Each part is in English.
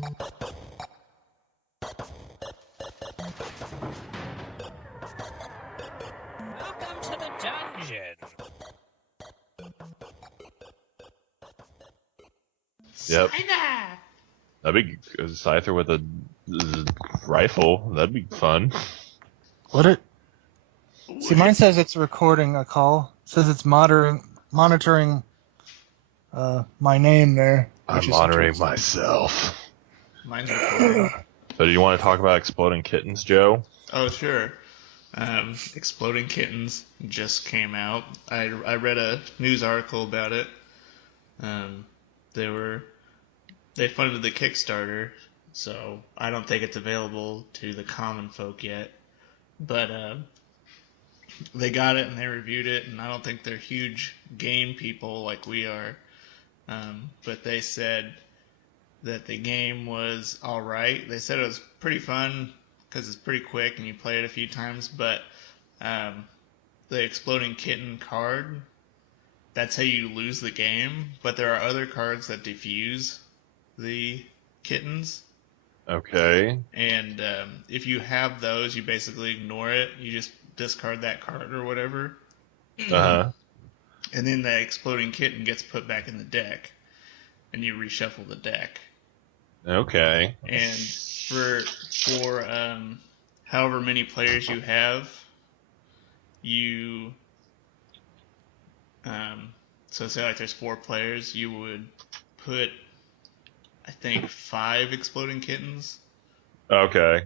Welcome to the dungeon. Yep. Scyther! That'd be a scyther with a rifle. That'd be fun. Would it? See, mine says it's recording a call. It says it's monitoring my name there. I'm Which is monitoring interesting. myself. Mine's recording. So do you want to talk about exploding kittens, Joe? Oh, sure. Exploding Kittens just came out. I read a news article about it. They funded the Kickstarter, so I don't think it's available to the common folk yet. But they got it and they reviewed it, and I don't think they're huge game people like we are. But they said that the game was all right. They said it was pretty fun because it's pretty quick and you play it a few times. But the exploding kitten card, that's how you lose the game. But there are other cards that defuse the kittens. Okay. And if you have those, you basically ignore it. You just discard that card or whatever. Uh-huh. And then the exploding kitten gets put back in the deck. And you reshuffle the deck. Okay. And for however many players you have, you so say like there's 4 players, you would put I think 5 exploding kittens Okay.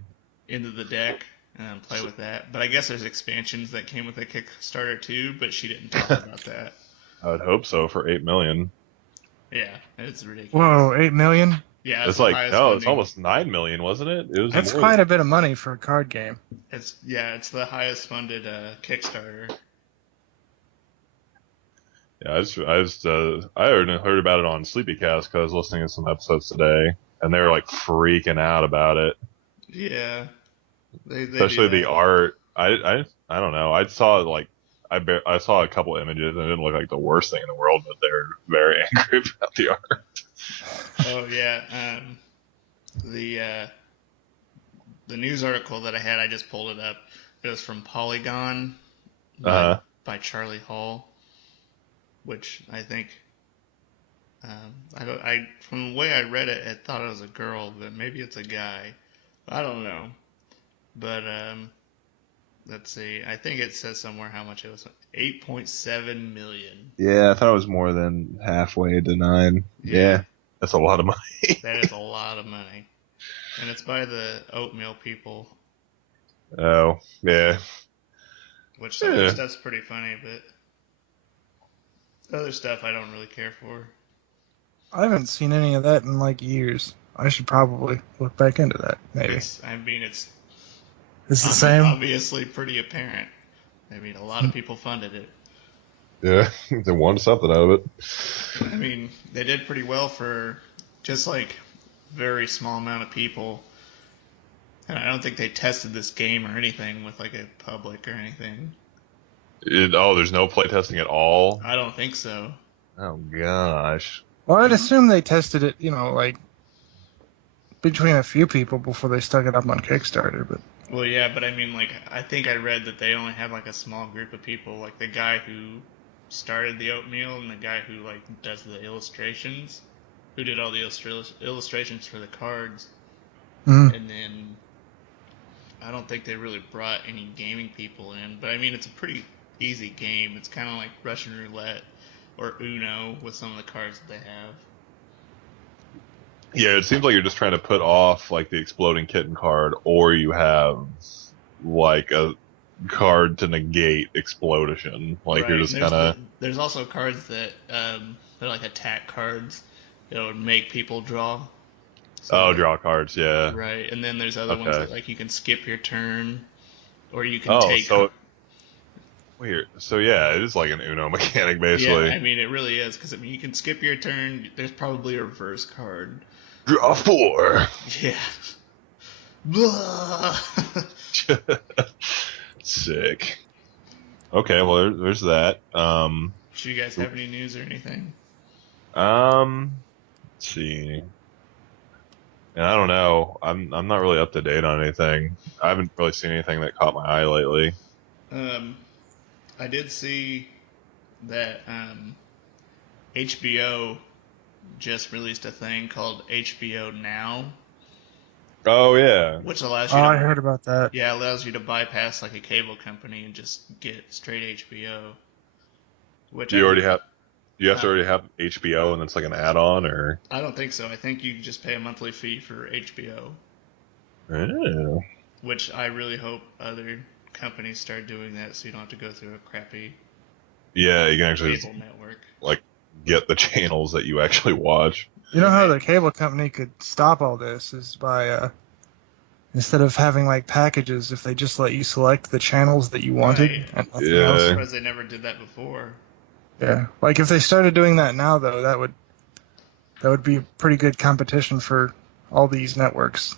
into the deck and play with that. But I guess there's expansions that came with the Kickstarter too, but she didn't talk about that. I would hope so for 8 million. Yeah, it's ridiculous. Whoa, 8 million? Yeah, It's the like, highest no, it's funding. almost 9 million, wasn't it? It was That's more quite a bit of money for a card game. It's the highest funded Kickstarter. Yeah, I heard about it on Sleepycast because I was listening to some episodes today, and they were like freaking out about it. Yeah, they Especially do the that. art. I don't know. I saw like I saw a couple images and it didn't look like the worst thing in the world, but they're very angry about the art. Oh yeah, the news article that I had, I just pulled it up. It was from Polygon Uh-huh. by Charlie Hall, which I think I from the way I read it, I thought it was a girl, but maybe it's a guy. I don't know. But let's see. I think it says somewhere how much it was. 8.7 million. Yeah, I thought it was more than halfway to 9. Yeah, that's a lot of money. That is a lot of money. And it's by the oatmeal people, Oh, yeah. which some of their stuff's pretty funny, but other stuff I don't really care for. I haven't seen any of that in like years. I should probably look back into that, maybe. It's It's the same? obviously pretty apparent. I mean, a lot of people funded it. Yeah, they wanted something out of it. I mean, they did pretty well for just like very small amount of people. And I don't think they tested this game or anything with like a public or anything. There's no playtesting at all? I don't think so. Oh, gosh. Well, I'd assume they tested it, like between a few people before they stuck it up on Kickstarter, but Well, yeah, but I mean, like, I think I read that they only had like a small group of people, like the guy who started the oatmeal and the guy who like does the illustrations, who did all the illustrations for the cards, and then I don't think they really brought any gaming people in. But I mean, it's a pretty easy game. It's kind of like Russian roulette or Uno with some of the cards that they have. Yeah, it seems like you're just trying to put off like the exploding kitten card, or you have like a card to negate explosion. Like Right. you're just kind of. There's also cards that they're like attack cards that would make people draw. So, Draw cards, yeah. Right, and then there's other ones that like you can skip your turn, or you can Oh, take. so weird. So yeah, it is like an Uno mechanic basically. Yeah, I mean it really is because I mean you can skip your turn. There's probably a reverse card. Draw 4. Yeah. Sick. Okay, well there's that. Do you guys have any news or anything? Let's see. And I don't know. I'm not really up to date on anything. I haven't really seen anything that caught my eye lately. Um, I did see that HBO just released a thing called HBO Now, Oh yeah. which allows Oh, you I to heard about that. allows you to bypass like a cable company and just get straight HBO. Which Do you already have? Do you have to huh? already have HBO and it's like an add-on or? I don't think so. I think you just pay a monthly fee for HBO, Oh. which I really hope other companies start doing that so you don't have to go through a crappy Yeah, you can actually just, cable network. like get the channels that you actually watch. You know how Right. the cable company could stop all this is by instead of having like packages, if they just let you select the channels that you wanted Right. and nothing I'm else. Yeah. surprised they never did that before. Yeah, like if they started doing that now, though, that would be pretty good competition for all these networks.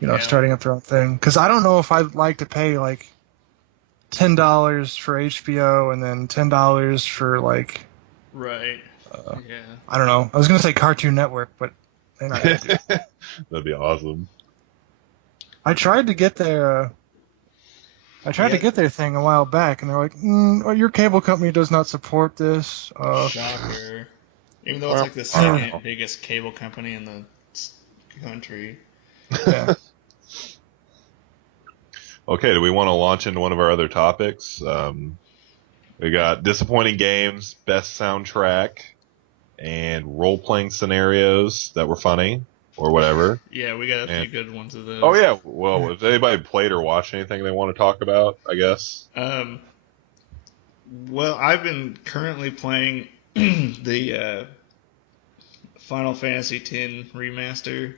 Yeah. Starting up their own thing. Because I don't know if I'd like to pay like $10 for HBO and then $10 for like Right. uh, Yeah. I don't know. I was gonna say Cartoon Network, but they're not gonna do that. That'd be awesome. I tried to get their Yeah. thing a while back, and they're like, "Oh, your cable company does not support this." Shocker. Even though it's Wow. like the Yeah, second biggest cable company in the country. yeah. Okay, do we want to launch into one of our other topics? We got disappointing games, best soundtrack, and role-playing scenarios that were funny or whatever. Yeah, we got a And few good ones of oh those. yeah, well, if anybody played or watched anything they want to talk about, I guess. Um, well, I've been currently playing the Final Fantasy X remaster.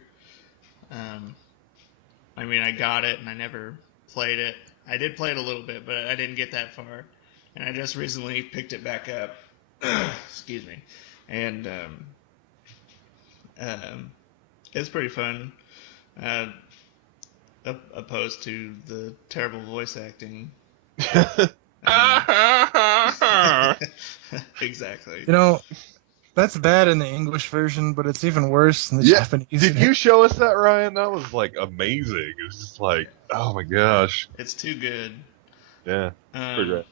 Um, I mean, I got it and I never played it. I did play it a little bit, but I didn't get that far. And I just recently picked it back up. Excuse me. And um, it's pretty fun, uh, opposed to the terrible voice acting. Um, exactly. You know, that's bad in the English version, but it's even worse in the Yeah. Japanese. Did you show us that, Ryan? That was like amazing. It was just like, oh my gosh. It's too good. Yeah. Pretty Um, great.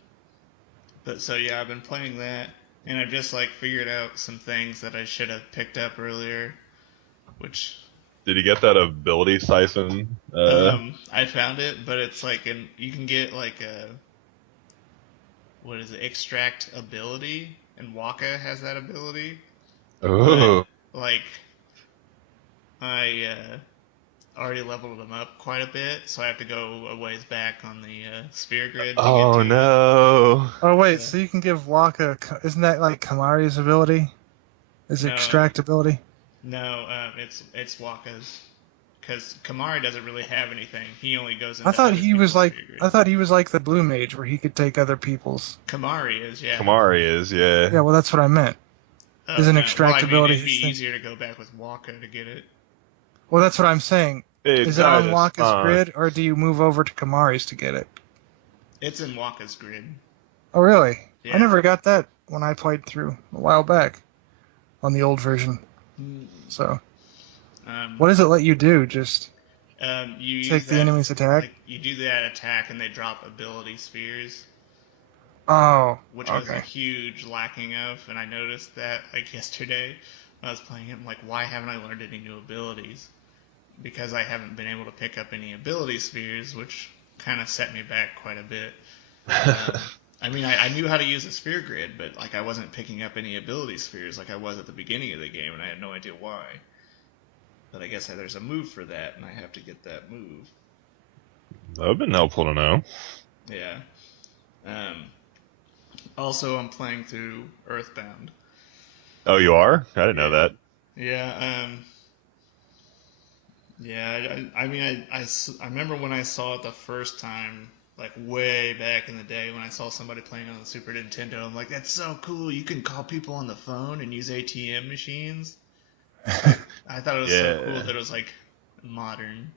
but so yeah, I've been playing that, and I've just like figured out some things that I should have picked up earlier, which Did you get that ability siphon? I found it, but it's like you can get like a what is it, extract ability, and Waka has that ability, but Oh. like I already leveled them up quite a bit, so I have to go a ways back on the sphere grid to get Oh to it. no. Oh wait, So so you can give Waka? Isn't that like Kamari's ability? His no, extract ability? no, it's Waka's because Kamari doesn't really have anything. He only goes I into thought other he was people's like sphere I grid. thought he was like the blue mage where he could take other people's. Kamari is, yeah. Kamari is, yeah. Yeah, well that's what I meant. Oh Isn't no. Well, extract I mean, ability it'd be his thing? easier to go back with Waka to get it. Well, that's what I'm saying. It Is it died on a Waka's spawn. grid, or do you move over to Kamari's to get it? It's in Waka's grid. Oh, really? I Yeah. never got that when I played through a while back on the old version. Mm. So, Um, what does it let you do? Just you use take the that enemy's attack? like you do that attack and they drop ability spheres, Oh, which I was a okay. huge lacking of, and I noticed that like yesterday when I was playing it. I'm like, why haven't I learned any new abilities? Because I haven't been able to pick up any ability spheres, which kind of set me back quite a bit. I mean, I knew how to use a sphere grid, but like I wasn't picking up any ability spheres like I was at the beginning of the game, and I had no idea why. But I guess there's a move for that, and I have to get that move. That would have been helpful to know. Yeah. Um, also, I'm playing through Earthbound. Oh, you are? I didn't know Yeah. that. Yeah. Yeah. I mean, I remember when I saw it the first time, like way back in the day when I saw somebody playing on the Super Nintendo. I'm like, that's so cool. You can call people on the phone and use ATM machines. I thought it was so cool Yeah. that it was like modern.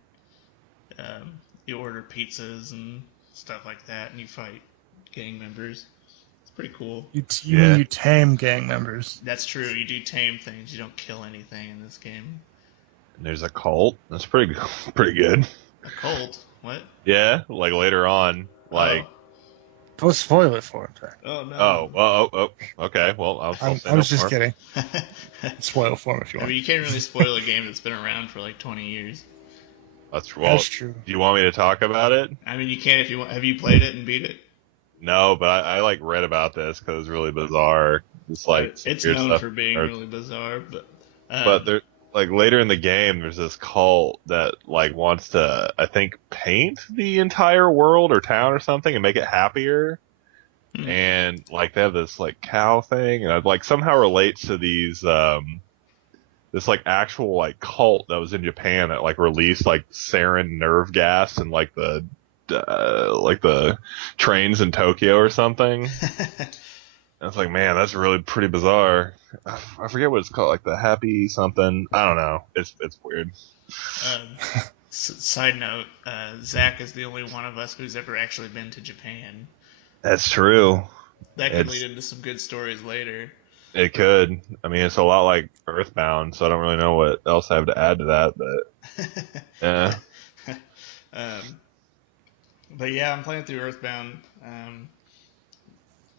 You order pizzas and stuff like that, and you fight gang members. It's pretty cool. You mean Yeah. you tame gang members? That's true. You do tame things. You don't kill anything in this game. And there's a cult. That's pretty pretty good. A cult? What? Yeah, like later on, like Don't spoil it for him, Zach. Oh no. okay. Well, I'll say I no was just more. kidding. Spoil for him if you I want. mean, you can't really spoil a game that's been around for like 20 years. Well. That's true. Do you want me to talk about it? I mean, you can if you want. Have you played it and beat it? No, but I like read about this because it's really bizarre. It's like some It's weird known stuff. for being really bizarre, but But there, like later in the game, there's this cult that like wants to, I think, paint the entire world or town or something and make it happier. Hmm. And like they have this like cow thing, and it like somehow relates to these this like actual like cult that was in Japan that like released like sarin nerve gas and like the trains in Tokyo or something. I was like, man, that's really pretty bizarre. I forget what it's called, like the happy something. I don't know. It's weird. Side note: Zack is the only one of us who's ever actually been to Japan. That's true. That could lead into some good stories later. It could. I mean, it's a lot like Earthbound, so I don't really know what else I have to add to that. But yeah, but yeah, I'm playing through Earthbound.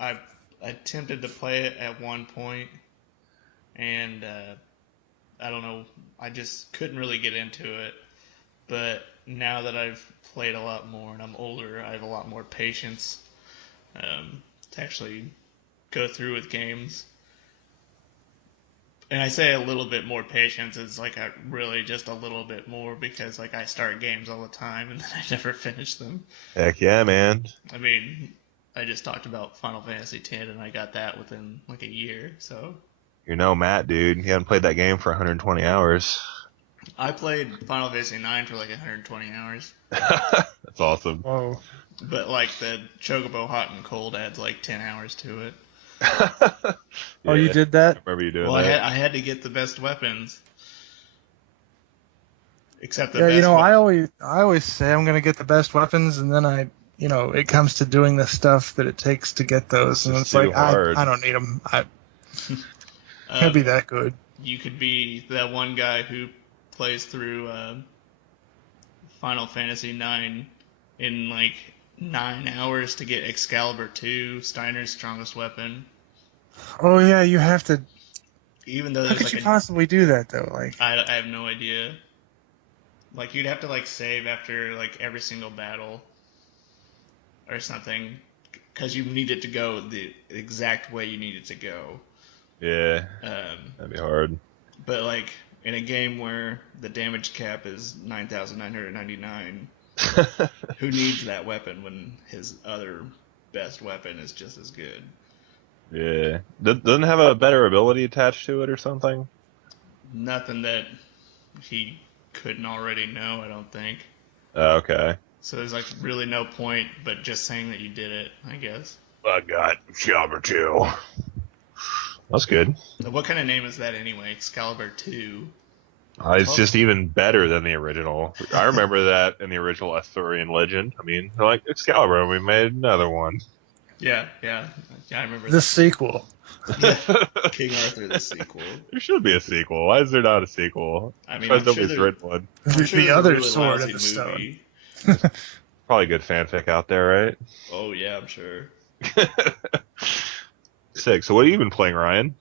I attempted to play it at one point, and I don't know. I just couldn't really get into it. But now that I've played a lot more and I'm older, I have a lot more patience to actually go through with games. And I say a little bit more patience is like really just a little bit more because like I start games all the time and then I never finish them. heck yeah, man. I mean, I just talked about Final Fantasy X and I got that within like a year. So You're no Matt, dude. You haven't played that game for 120 hours. I played Final Fantasy IX for like 120 hours. That's awesome. Whoa. But like the Chocobo Hot and Cold adds like 10 hours to it. Oh, you did that? I remember you doing Well, that. I had to get the best weapons. Except the Yeah, best I always say I'm gonna get the best weapons, and then it comes to doing the stuff that it takes to get those, and It's it's too like hard. I don't need them. I can't be that good. You could be that one guy who plays through Final Fantasy IX in like 9 hours to get Excalibur 2, Steiner's strongest weapon. Oh yeah, you have to. Even though How there's could like you possibly do that though? Like, I have no idea. Like you'd have to like save after like every single battle or something because you need it to go the exact way you need it to go. Yeah, that'd be hard. But like in a game where the damage cap is 9,999, who needs that weapon when his other best weapon is just as good? Yeah. Doesn't it have a better ability attached to it or something? Nothing that he couldn't already know, I don't think. Okay. So there's like really no point, but just saying that you did it, I guess. I got Excalibur 2. That's good. What kind of name is that anyway? Excalibur 2. It's just even better than the original. I remember that in the original Arthurian legend. I mean, like Excalibur, and we made another one. Yeah, I remember the sequel. Yeah, King Arthur, the sequel. There should be a sequel. Why is there not a sequel? I mean, I'm sure written one. The other sword in the stone. Probably good fanfic out there, right? Oh yeah, I'm sure. Sick. So what have you been playing, Ryan?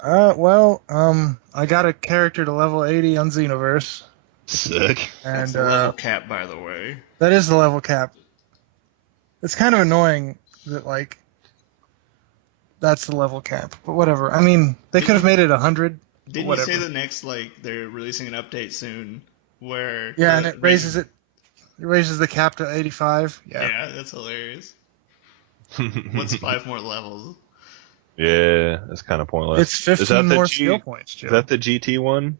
I got a character to level 80 on Xenoverse. Sick. And That's the level cap, by the way. That is the level cap. It's kind of annoying that like that's the level cap, but whatever. I mean, they could have made it 100. Didn't you say the next they're releasing an update soon where and it raises the cap to 85? Yeah, that's hilarious. What's 5 more levels? Yeah, that's kind of pointless. It's 15 more skill points, Joe. Is that the GT one?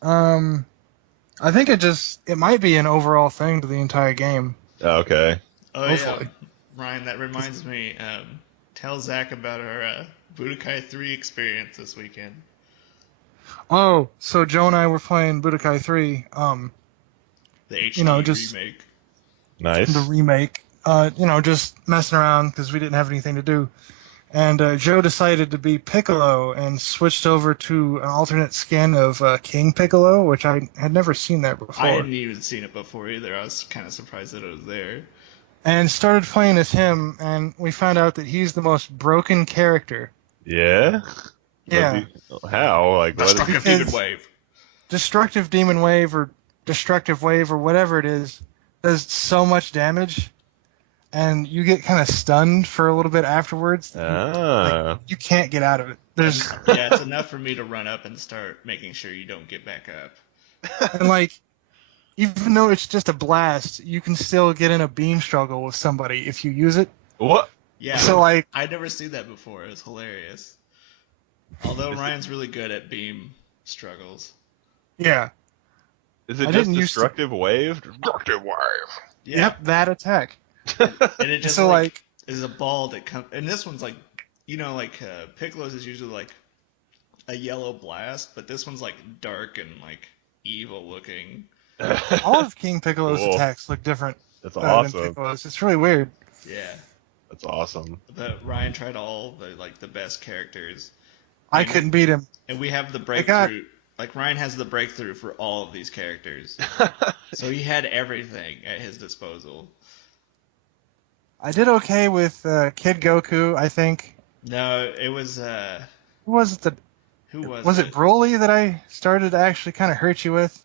I think it might be an overall thing to the entire game. Oh, okay. Oh hopefully. Yeah, Ryan, that reminds me. Tell Zack about our Budokai 3 experience this weekend. Oh, so Joe and I were playing Budokai 3. The HD remake. Nice. The remake. Just messing around because we didn't have anything to do. and Joe decided to be Piccolo and switched over to an alternate skin of King Piccolo, which I had never seen that I before, hadn't even seen it before either. I was kind of surprised that it was there. and started playing as him, and we found out that he's the most broken character. Yeah. Yeah, How? Like what? Destructive Because- Demon Wave. Destructive Demon Wave or Destructive Wave or whatever it is does so much damage, and you get kind of stunned for a little bit afterwards. You can't get out of it. There's Yeah, it's enough for me to run up and start making sure you don't get back up. and like even though it's just a blast, you can still get in a beam struggle with somebody if you use it. What? Yeah, So like I'd never seen that before. It was hilarious. Although Ryan's really good at beam struggles. yeah, Is it I just didn't used to- destructive wave? Destructive wave. Yeah. yep, that attack. And it just So like is a ball that comes. And this one's like, Piccolo's is usually like a yellow blast, but this one's like dark and like evil looking. all of King Piccolo's Cool. attacks look different That's than awesome. Piccolo's. It's really weird. Yeah. That's awesome. But Ryan tried all the best characters. I couldn't beat him. And we have the got- breakthrough. Like, Ryan has the breakthrough for all of these characters. So he had everything at his disposal. I did okay with Kid Goku, I think. No, it was, Who was it? who was Was it Broly that I started to actually kind of hurt you with?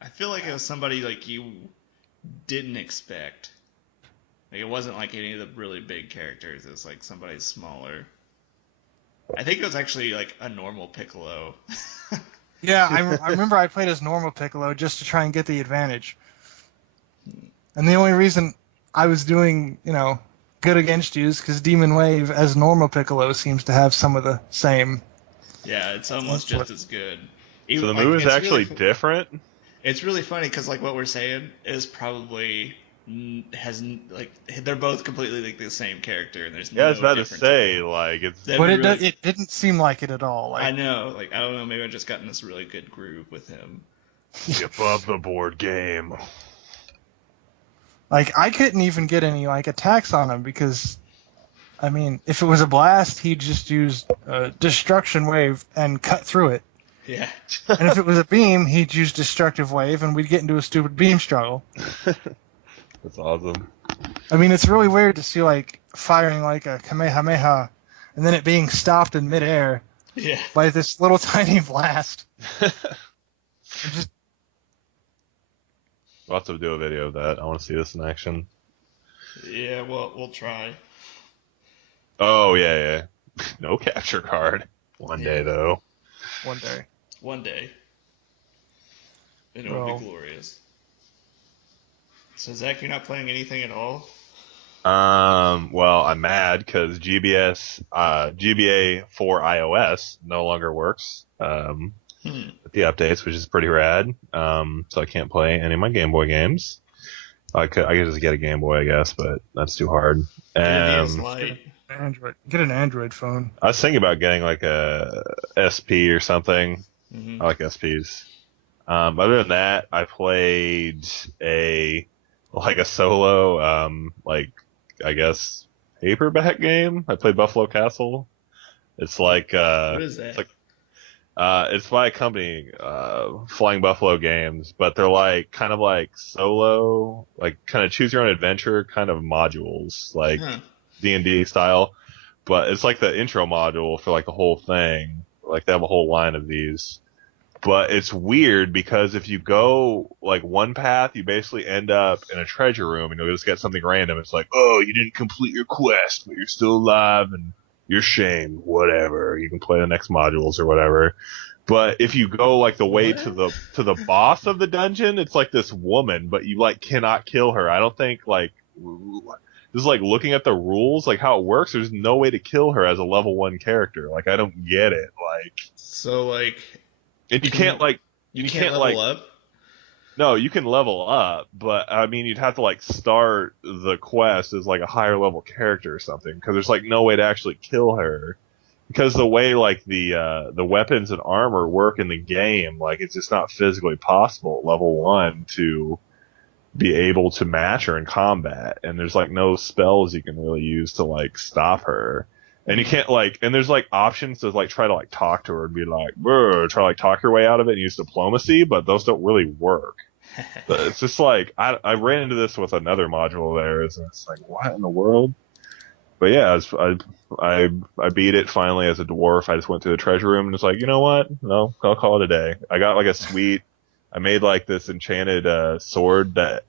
I feel like it was somebody, like, you didn't expect. Like, it wasn't like any of the really big characters. It was, like, somebody smaller. I think it was actually, like, a normal Piccolo. Yeah, I remember I played as normal Piccolo just to try and get the advantage. And the only reason I was doing, good against you is because Demon Wave as normal Piccolo seems to have some of the same. Yeah, it's almost just as good. So the move is actually different? It's really funny because, like, what we're saying is probably they're both completely like the same character, and there's Yeah, I no was about to difference say, in them. like, it's... That'd But be it didn't seem like it at all. I Like, know, like, I don't know, maybe I just got in this really good groove with him. above the board game. like I couldn't even get any like attacks on him because, I mean, if it was a blast, he'd just use Destruction Wave and cut through it. Yeah. And if it was a beam, he'd use Destructive Wave, and we'd get into a stupid beam struggle. That's awesome. I mean, it's really weird to see, like, firing, like, a Kamehameha, and then it being stopped in midair Yeah. by this little tiny blast. It just, We'll have to do a video of that. I want to see this in action. Yeah, well, we'll try. Oh, yeah. No capture card. One day, though. one day. One day. And it will Well. be glorious. So, Zach, you're not playing anything at all? Well, I'm mad because GBA for iOS no longer works with the updates, which is pretty rad. So I can't play any of my Game Boy games. I could just get a Game Boy, I guess, but that's too hard. It is light. Get an Android phone. I was thinking about getting like a SP or something. Mhm. I like SPs. Other than that, I played a solo, I guess paperback game. I played Buffalo Castle. It's like What is that? it's by a company, Flying Buffalo Games, but they're like kind of like solo, like kind of choose your own adventure kind of modules, like Huh. D&D style. But it's like the intro module for like the whole thing. Like they have a whole line of these. But it's weird because if you go like one path, you basically end up in a treasure room and you'll just get something random. It's like, oh, you didn't complete your quest, but you're still alive and you're shamed. Whatever. You can play the next modules or whatever. But if you go like the way to the boss of the dungeon, it's like this woman, but you like cannot kill her. I don't think like this is like looking at the rules, like how it works. There's no way to kill her as a level 1 character. Like I don't get it. Like So, like, and you can't like you can't level up? No, you can level up, but I mean you'd have to like start the quest as like a higher level character or something because there's like no way to actually kill her. Because the way like the weapons and armor work in the game, like it's just not physically possible at level 1 to be able to match her in combat, and there's like no spells you can really use to like stop her. And you can't like, and there's like options to like try to like talk to her and be like, "Brr," try to like talk your way out of it and use diplomacy, but those don't really work. But it's just like I ran into this with another module of theirs, and it's like, what in the world? But yeah, I beat it finally as a dwarf. I just went to the treasure room and was like, you know what? No, I'll call it a day. I got like a sweet. I made like this enchanted sword that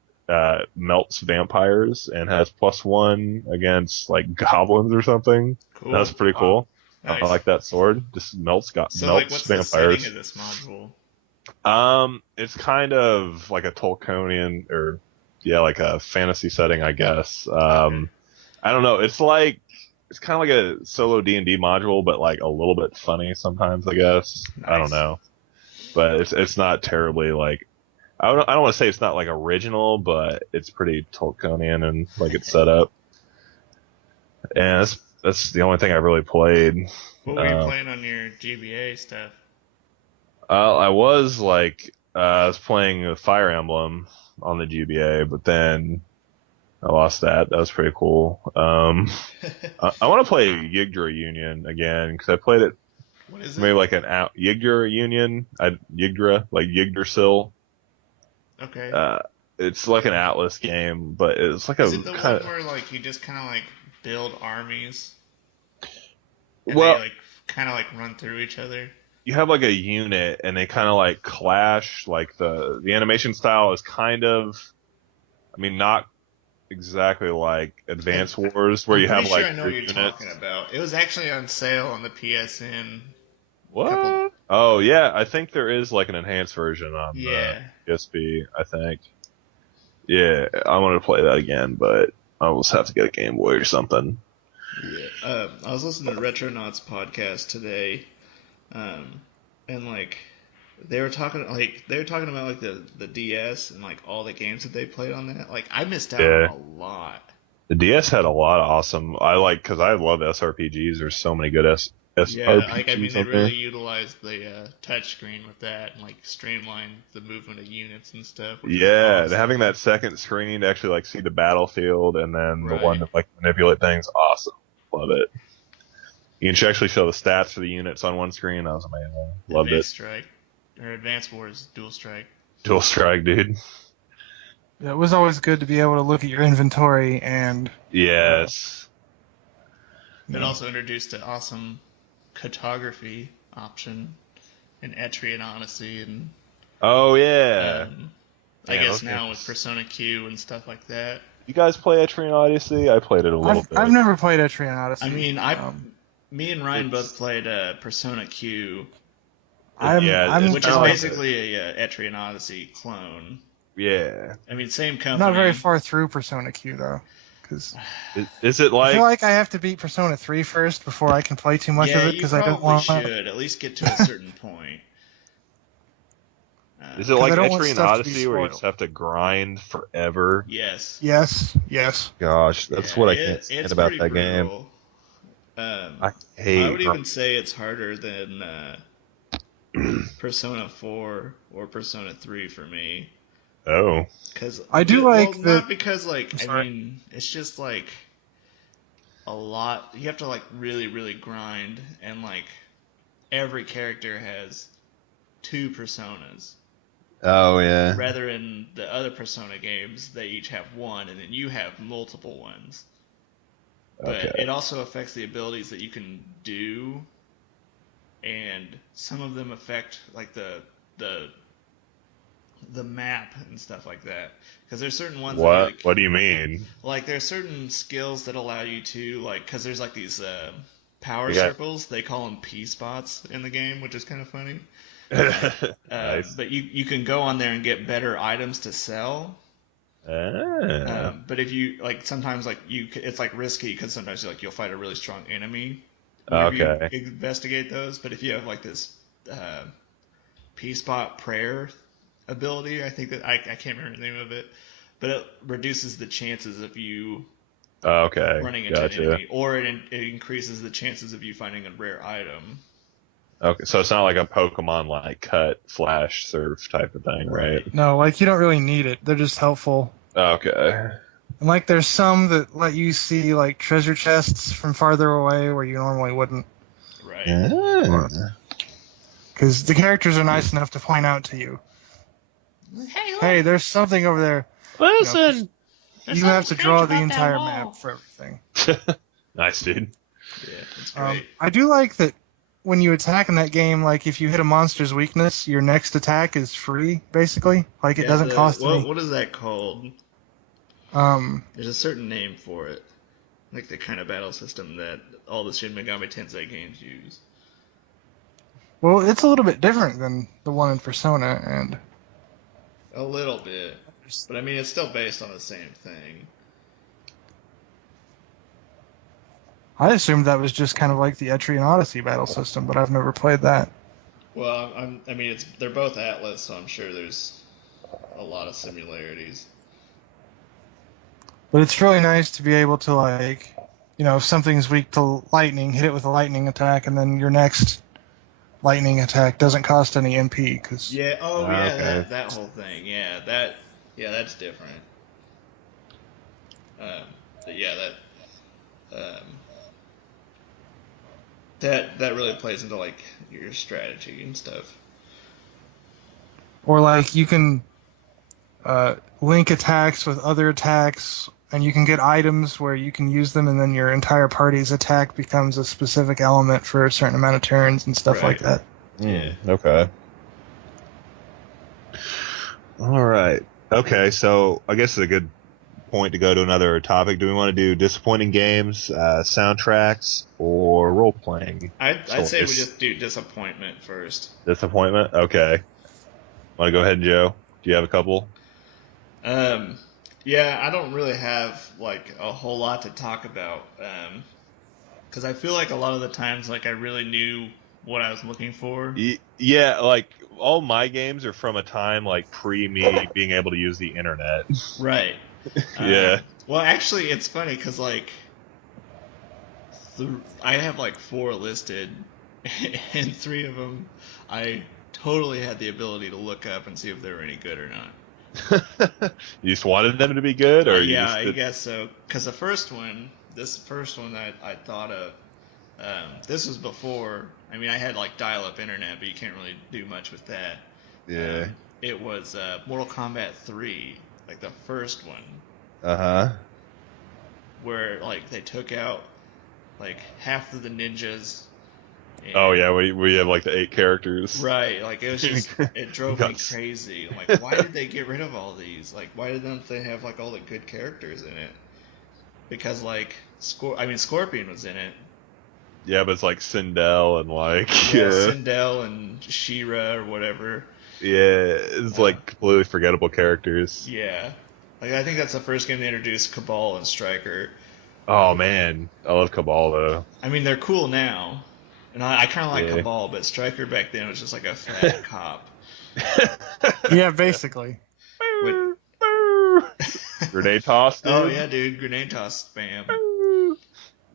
melts vampires and has +1 against like goblins or something. Cool. That's pretty cool. Nice. I like that sword. Just melts So, like, what's the vampires. setting of this module? It's kind of like a Tolkienian or like a fantasy setting, I guess. Okay. I don't know. It's like it's kind of like a solo D&D module, but like a little bit funny sometimes, I guess. Nice. I don't know, but it's not terribly like I don't want to say it's not like original, but it's pretty Tolkienian and like it's set up. And that's the only thing I've really played. What were you playing on your GBA stuff? I was like I was playing Fire Emblem on the GBA, but then I lost that. That was pretty cool. I want to play Yggdra Union again because I played it. What is it? Maybe like an Yggdra Union. Yggdra, like Yggdrasil. Okay. It's like an Atlas game, but it's like is a it the kind one where like you just kind of like build armies? And well, they like kind of like run through each other. you have like a unit, and they kind of like clash. Like the animation style is kind of, I mean, not exactly like Advance Wars where you have I'm pretty like sure I know what you're units. talking about. It was actually on sale on the PSN. What? Oh yeah, I think there is like an enhanced version on Yeah. the PSP. I think. Yeah, I want to play that again, but I will just have to get a Game Boy or something. Yeah. I was listening to Retronauts podcast today, and like they were talking about like the DS and like all the games that they played on that. Like I missed out Yeah. on a lot. The DS had a lot of awesome. Because I love SRPGs. There's so many good Yeah, SRPGs like I mean, they out really there. utilized the touchscreen with that and like streamlined the movement of units and stuff. Which was Yeah, and awesome. having that second screen to actually like see the battlefield and then the one Right. to like manipulate things, awesome. Love it. You can actually show the stats for the units on one screen. That was amazing. Loved it. Advanced Strike or Advanced Wars Dual Strike. Dual Strike, dude. Yeah, it was always good to be able to look at your inventory and Yes. It also introduced an awesome cartography option in Etrian Odyssey and Oh yeah. I Yeah, guess those now games- with Persona Q and stuff like that. You guys play Etrian Odyssey? I played it a little bit. I've never played Etrian Odyssey. I mean, me and Ryan it's- both played Persona Q, it's which is kinda like basically a Etrian Odyssey clone. Yeah. I mean, same I'm company. not very far through Persona Q though, because Is it I like? feel like I have to beat Persona 3 first before I can play too much Yeah, of it you because I don't probably want. should at least get to a certain point. Is it like I don't want Etrian stuff to be Odyssey where you spoiled. just have to grind forever? Yes. Yes. Gosh, that's Yeah, what I can't stand it's about pretty that game. brutal. I hate. I would even say it's harder than Persona 4 or Persona 3 for me. Oh. Cause I do like the- not because like I'm I sorry. mean it's just like a lot. You have to like really grind, and like every character has 2 personas. Oh yeah. Rather in the other Persona games, they each have one, and then you have multiple ones. But Okay. it also affects the abilities that you can do, and some of them affect like the map and stuff like that. Because there's certain ones that What? like What do you mean? like there's certain skills that allow you to like because there's like these power You got- circles. They call them P spots in the game, which is kind of funny. Nice. But you can go on there and get better items to sell. But if you like, sometimes like it's like risky because sometimes like you'll fight a really strong enemy. whenever Okay. You investigate those, but if you have like this P spot prayer ability, I think that I can't remember the name of it, but it reduces the chances of you Okay. running into Gotcha. an enemy, or it increases the chances of you finding a rare item. Okay, so it's not like a Pokemon like cut, flash, surf type of thing, right? No, like you don't really need it. They're just helpful Okay. And like, there's some that let you see like treasure chests from farther away where you normally wouldn't, Right. Ah. because the characters are nice enough to point out to you, Hey, look! hey, there's something over there. Listen. There's You have something to draw strange the about that entire wall. map for everything. Nice, dude. Yeah, it's great. I do like that when you attack in that game, like if you hit a monster's weakness, your next attack is free, basically. Like it Yeah, doesn't cost any. what is that called? Um, There's a certain name for it, like the kind of battle system that all the Shin Megami Tensei games use. well, it's a little bit different than the one in Persona, and A little bit, but I mean it's still based on the same thing. I assumed that was just kind of like the Etrian Odyssey battle system, but I've never played that. Well, I mean they're both Atlas, so I'm sure there's a lot of similarities. But it's really nice to be able to, like, if something's weak to lightning, hit it with a lightning attack, and then your next lightning attack doesn't cost any MP, because Yeah. Oh, yeah. Okay. That whole thing. Yeah. That's different. Um, but yeah, um, that really plays into like your strategy and stuff. or like you can link attacks with other attacks, and you can get items where you can use them, and then your entire party's attack becomes a specific element for a certain amount of turns and stuff like Right. that. Yeah. Okay. All right. Okay, so I guess it's a good point to go to another topic. Do we want to do disappointing games, soundtracks, or role playing? I'd say we just do disappointment first. Disappointment. Okay. Want to go ahead, Joe? Do you have a couple? Um, yeah, I don't really have like a whole lot to talk about. Because I feel like a lot of the times, like I really knew what I was looking for. Yeah, like all my games are from a time like pre me being able to use the internet. Right. Yeah. Well, actually, it's funny because like I have like four listed, and three of them I totally had the ability to look up and see if they were any good or not. You just wanted them to be good, or you Yeah, just I did? guess so. Because this first one that I thought of, this was before. I mean, I had like dial-up internet, but you can't really do much with that. Yeah. It was Mortal Kombat 3, like the first one, Uh-huh. where like they took out like half of the ninjas. Oh And yeah, we have like the 8 characters. right, like it was just it We drove me got crazy. I'm like, why did they get rid of all these? Like, why didn't they have like all the good characters in it? Because like Scorpion was in it. yeah, but it's like Sindel and like Yeah, Sindel and She-Ra or whatever. yeah, it's like completely forgettable characters. Yeah, like I think that's the first game they introduced Cabal and Stryker. Oh man, I love Cabal though. I mean, they're cool now, and I kind of like Yeah. Cabal, but Stryker back then was just like a fat cop. Yeah, basically. With Grenade toss, dude. oh yeah, dude, grenade toss spam. It's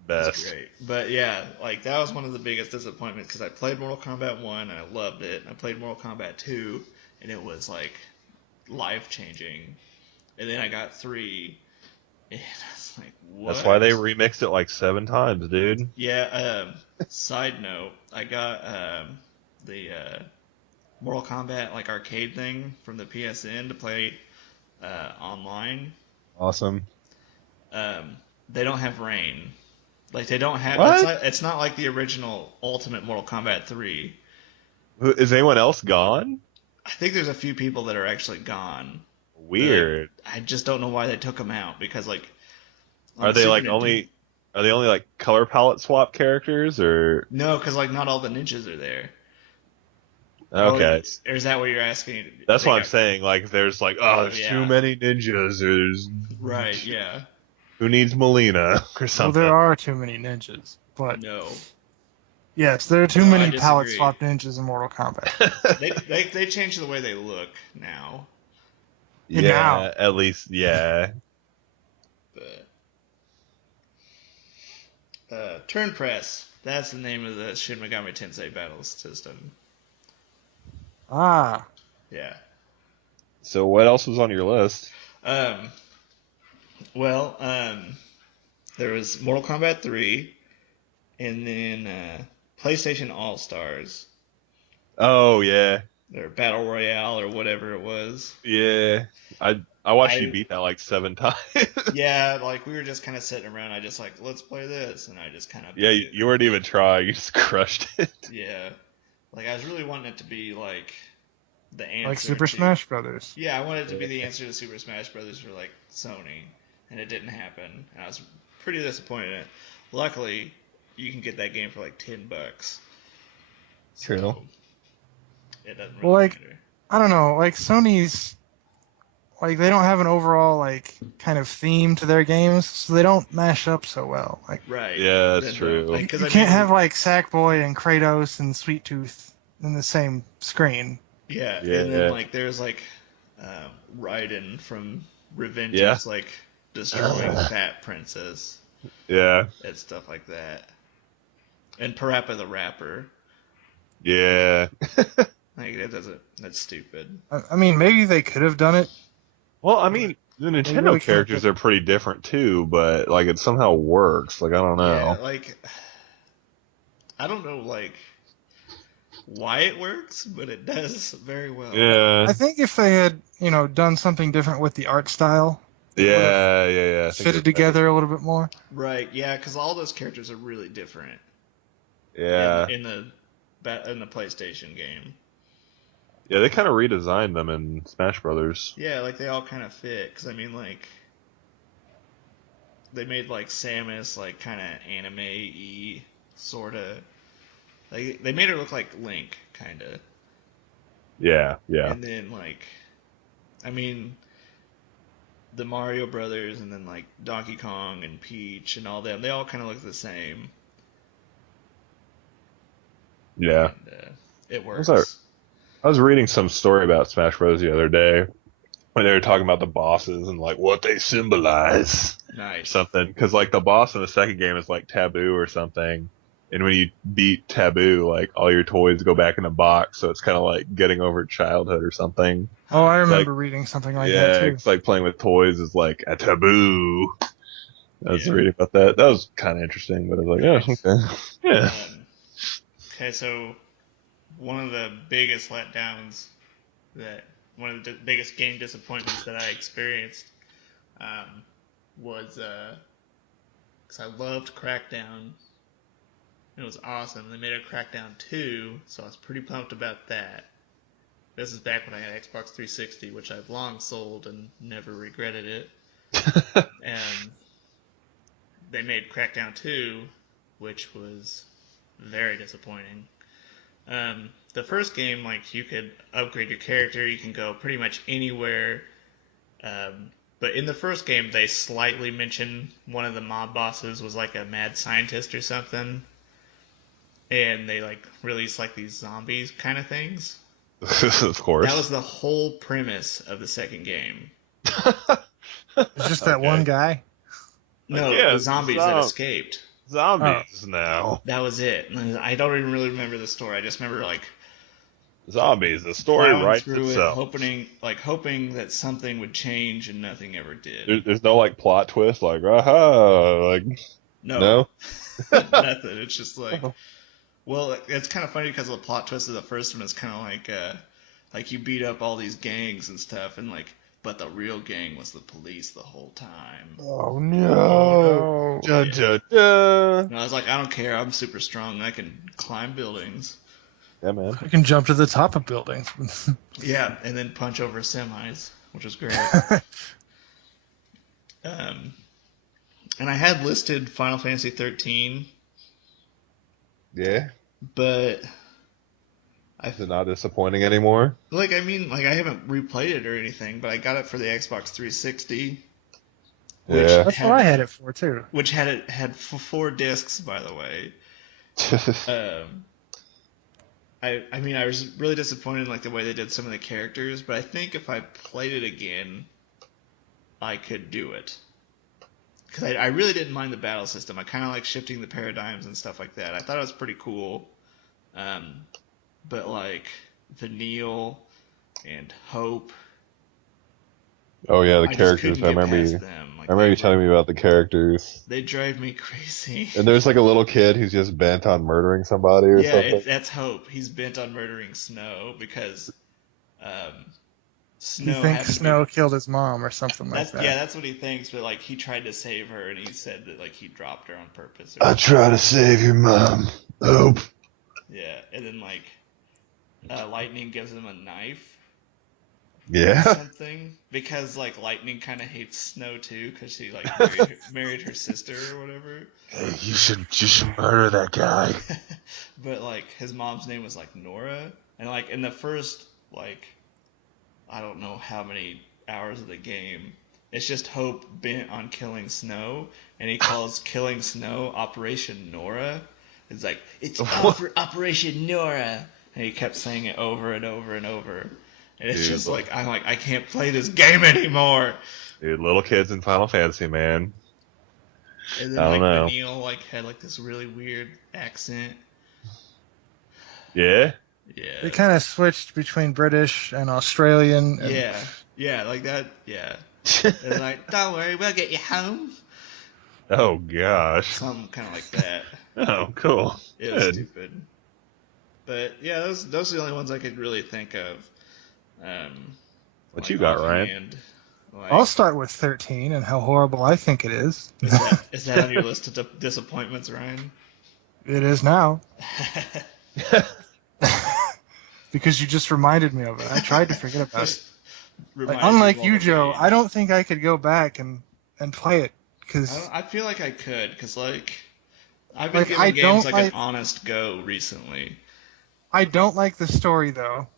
Best. great. But yeah, like that was one of the biggest disappointments because I played Mortal Kombat 1 and I loved it. And I played Mortal Kombat 2 and it was like life changing. And then I got 3 and I was like, That's why they what? remixed it like 7 times, dude. Yeah, side note, I got the Mortal Kombat like arcade thing from the PSN to play online. Awesome. They don't have rain. Like they don't have. What? It's not like the original Ultimate Mortal Kombat 3. Is anyone else gone? I think there's a few people that are actually gone. But Weird. I just don't know why they took them out because like Are on they Super like Nintendo. only like color palette swap characters or No, because like not all the ninjas are there. Oh, okay? or is that what you're asking? That's They what I'm got. saying. Like, there's like, oh, Oh there's too yeah. many ninjas. There's Right. Yeah. who needs Melina or Well, something. there are too many ninjas, but No. yes, there are too No, I many palette disagree. swap ninjas in Mortal Kombat. They changed the way they look now. And now, Yeah, at least yeah. But turn press. That's the name of the Shin Megami Tensei battle system. ah, Yeah. So what else was on your list? Um, Well, there was Mortal Kombat 3, and then PlayStation All Stars, Oh yeah, or Battle Royale, or whatever it was. yeah. I watched you I beat that like 7 times. Yeah, like we were just kind of sitting around. I just like, let's play this, and I just kind of Yeah, beat you, it. you weren't even trying. You just crushed it. Yeah, like I was really wanting it to be like the Like answer Super to. Smash Brothers. Yeah, I wanted it to be the Yeah. answer to Super Smash Brothers for like Sony, and it didn't happen. And I was pretty disappointed in it. Luckily, you can get that game for like $10, True. so it doesn't Well, really like matter. I don't know, like Sony's like they don't have an overall like kind of theme to their games, so they don't mash up so well. Like Right? Yeah, that's Then don't like true. because you I can't mean, have like Sackboy and Kratos and Sweet Tooth in the same screen. yeah, and then Yeah, like there's like Raiden from yeah, Revengeance like destroying Fat Princess yeah, and stuff like that, and Parappa the Rapper. yeah. Like that doesn't. That's stupid. I mean, maybe they could have done it, Well, I but mean, the they Nintendo really could have characters done are pretty different too, but like it somehow works. Like I don't Yeah, know. like I don't know like why it works, but it does very well. Yeah, I think if they had, done something different with the art style, it would have yeah. I think you're fitted right. together a little bit more. Right? Yeah, because all those characters are really different in Yeah, the PlayStation game. yeah. They kind of redesigned them in Smash Brothers. Yeah, like they all kind of fit. Because I mean, like they made like Samus like kind of anime-y, sort of. Like they made her look like Link, kind of. Yeah, yeah, And then like, I mean, the Mario Brothers, and then like Donkey Kong and Peach and all them, they all kind of look the same, yeah. and it What was I? works. I was reading some story about Smash Bros. The other day when they were talking about the bosses and like what they symbolize or Nice. something. Because like the boss in the second game is like Taboo or something, and when you beat Taboo, like all your toys go back in the box, so it's kind of like getting over childhood or something. Oh, Huh. I It's like remember reading something like that yeah, too. it's like playing with toys is like a taboo. I was Yeah. reading about that. That was kind of interesting, but I was like, Nice. yeah, okay, yeah. Okay, so one of the biggest letdowns that one of the biggest game disappointments that I experienced um, was because I loved Crackdown. It was awesome. They made a Crackdown 2, so I was pretty pumped about that. This is back when I had Xbox 360, which I've long sold and never regretted it. And they made Crackdown 2, which was very disappointing. The first game, like you could upgrade your character, you can go pretty much anywhere. But in the first game, they slightly mentioned one of the mob bosses was like a mad scientist or something, and they like released like these zombies kind of things. Of That was course. the whole premise of the second game. It's just that one Okay. guy. Like No, yeah, the zombies that escaped. Oh, zombies now. That was it. I don't even really remember the story. I just remember like Zombies. The story plowing writes through it, itself. hoping that something would change, and nothing ever did. There's no like plot twist, like aha, like No, no. nothing. It's just like, Oh. well, it's kind of funny because the plot twist of the first one is kind of like you beat up all these gangs and stuff, and like, but the real gang was the police the whole time. Oh oh no. no. Dun, Yeah. dun, dun. And I was like, I don't care. I'm super strong. I can climb buildings. Yeah, man. I can jump to the top of buildings. Yeah, and then punch over semis, which was great. Um, and I had listed Final Fantasy 13, Yeah. but Is it not disappointing anymore? I mean, like I haven't replayed it or anything, but I got it for the Xbox 360, which Yeah. That's what I had it for too. which had 4 discs, by the way. Um, I mean, I was really disappointed in like the way they did some of the characters, but I think if I played it again, I could do it. Because I really didn't mind the battle system. I kind of like shifting the paradigms and stuff like that. I thought it was pretty cool. But like Vanille and Hope, Oh yeah, the I just characters. couldn't I get remember past you. them. I Like remember you telling me about the characters. They drive me crazy. And there's like a little kid who's just bent on murdering somebody or Yeah, something. that's Hope. He's bent on murdering Snow because um, He Snow thinks happened to Snow be. killed his mom or something like That's that. yeah, that's what he thinks. But like he tried to save her, and he said that like he dropped her on purpose. I try to save your mom. Hope. Yeah, and then like Lightning gives him a knife or Yeah. something because like Lightning kind of hates Snow too because she like married her sister or whatever. Hey, you should murder that guy. But like his mom's name was like Nora, and like in the first like I don't know how many hours of the game, it's just Hope bent on killing Snow, and he calls killing Snow Operation Nora. It's like it's Operation Nora, and he kept saying it over and over and over. And it's just like I'm like I can't play this game anymore. Dude, little kids in Final Fantasy, man. And then I don't like know. Vanille like had like this really weird accent. Yeah. Yeah. They kind of switched between British and Australian. And Yeah, like that. Yeah. They're like, don't worry, we'll get you home. Oh gosh. Something kind of like that. Oh, cool. It was Good. stupid. But yeah, those are the only ones I could really think of. What like you got, Ryan? offhand. Like, I'll start with 13 and how horrible I think it is. is that on your list of disappointments, Ryan? It is now. Because you just reminded me of it. I tried to forget about it. Like, unlike you, Joe, I don't think I could go back and play it. Cause I feel like I could, because like I've been like, giving I games don't like an like- honest go recently. I don't like the story though,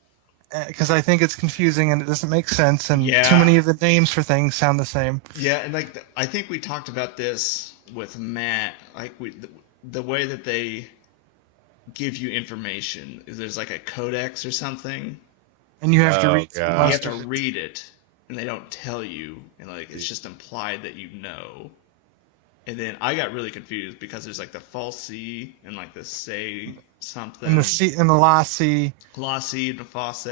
because I think it's confusing and it doesn't make sense, and Yeah. too many of the names for things sound the same. Yeah, and like I think we talked about this with Matt. Like the way that they give you information is there's like a codex or something. And you have to Oh, read. God. You most have to of it. read it, and they don't tell you, and like it's just implied that you know. And then I got really confused because there's like the false C and like the say something. And the C and the Lassie. Glossy and the fosse.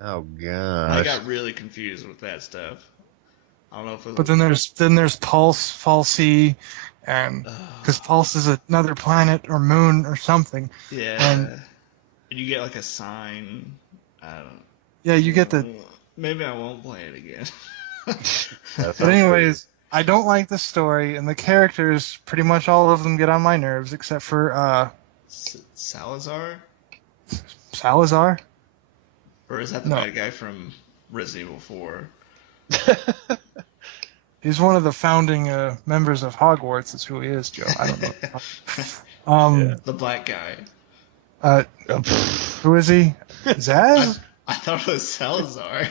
Oh I gosh. got really confused with that stuff. I don't know if it was. But then there's Pulse, Falsey, and because Pulse is another planet or moon or something. Yeah. and you get like a sign. I don't. Yeah, you get the. Maybe I won't play it again. But anyways, I don't like the story, and the characters, pretty much all of them get on my nerves, except for Salazar? Salazar. Or is that the No. bad guy from Resident Evil 4? He's one of the founding members of Hogwarts. Is who he is, Joe. I don't know. The black guy. Who is he? Zaz? I thought it was Salazar.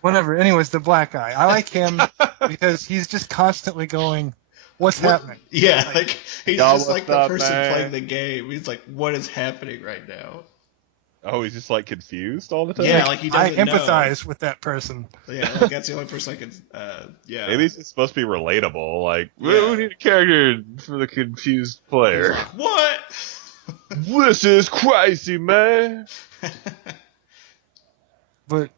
Whatever. Anyways, the black guy. I like him because he's just constantly going, "What's happening?" Yeah, like he's Yo, just like what's the up, person man? playing the game. He's like, "What is happening right now?" Oh, he's just like confused all the time? Yeah, like he I doesn't empathize with that person. know. Yeah, like that's the only person I can. Yeah. Maybe it's supposed to be relatable. Like, Yeah. we need a character for the confused player. He's like, what? This is crazy, man. But,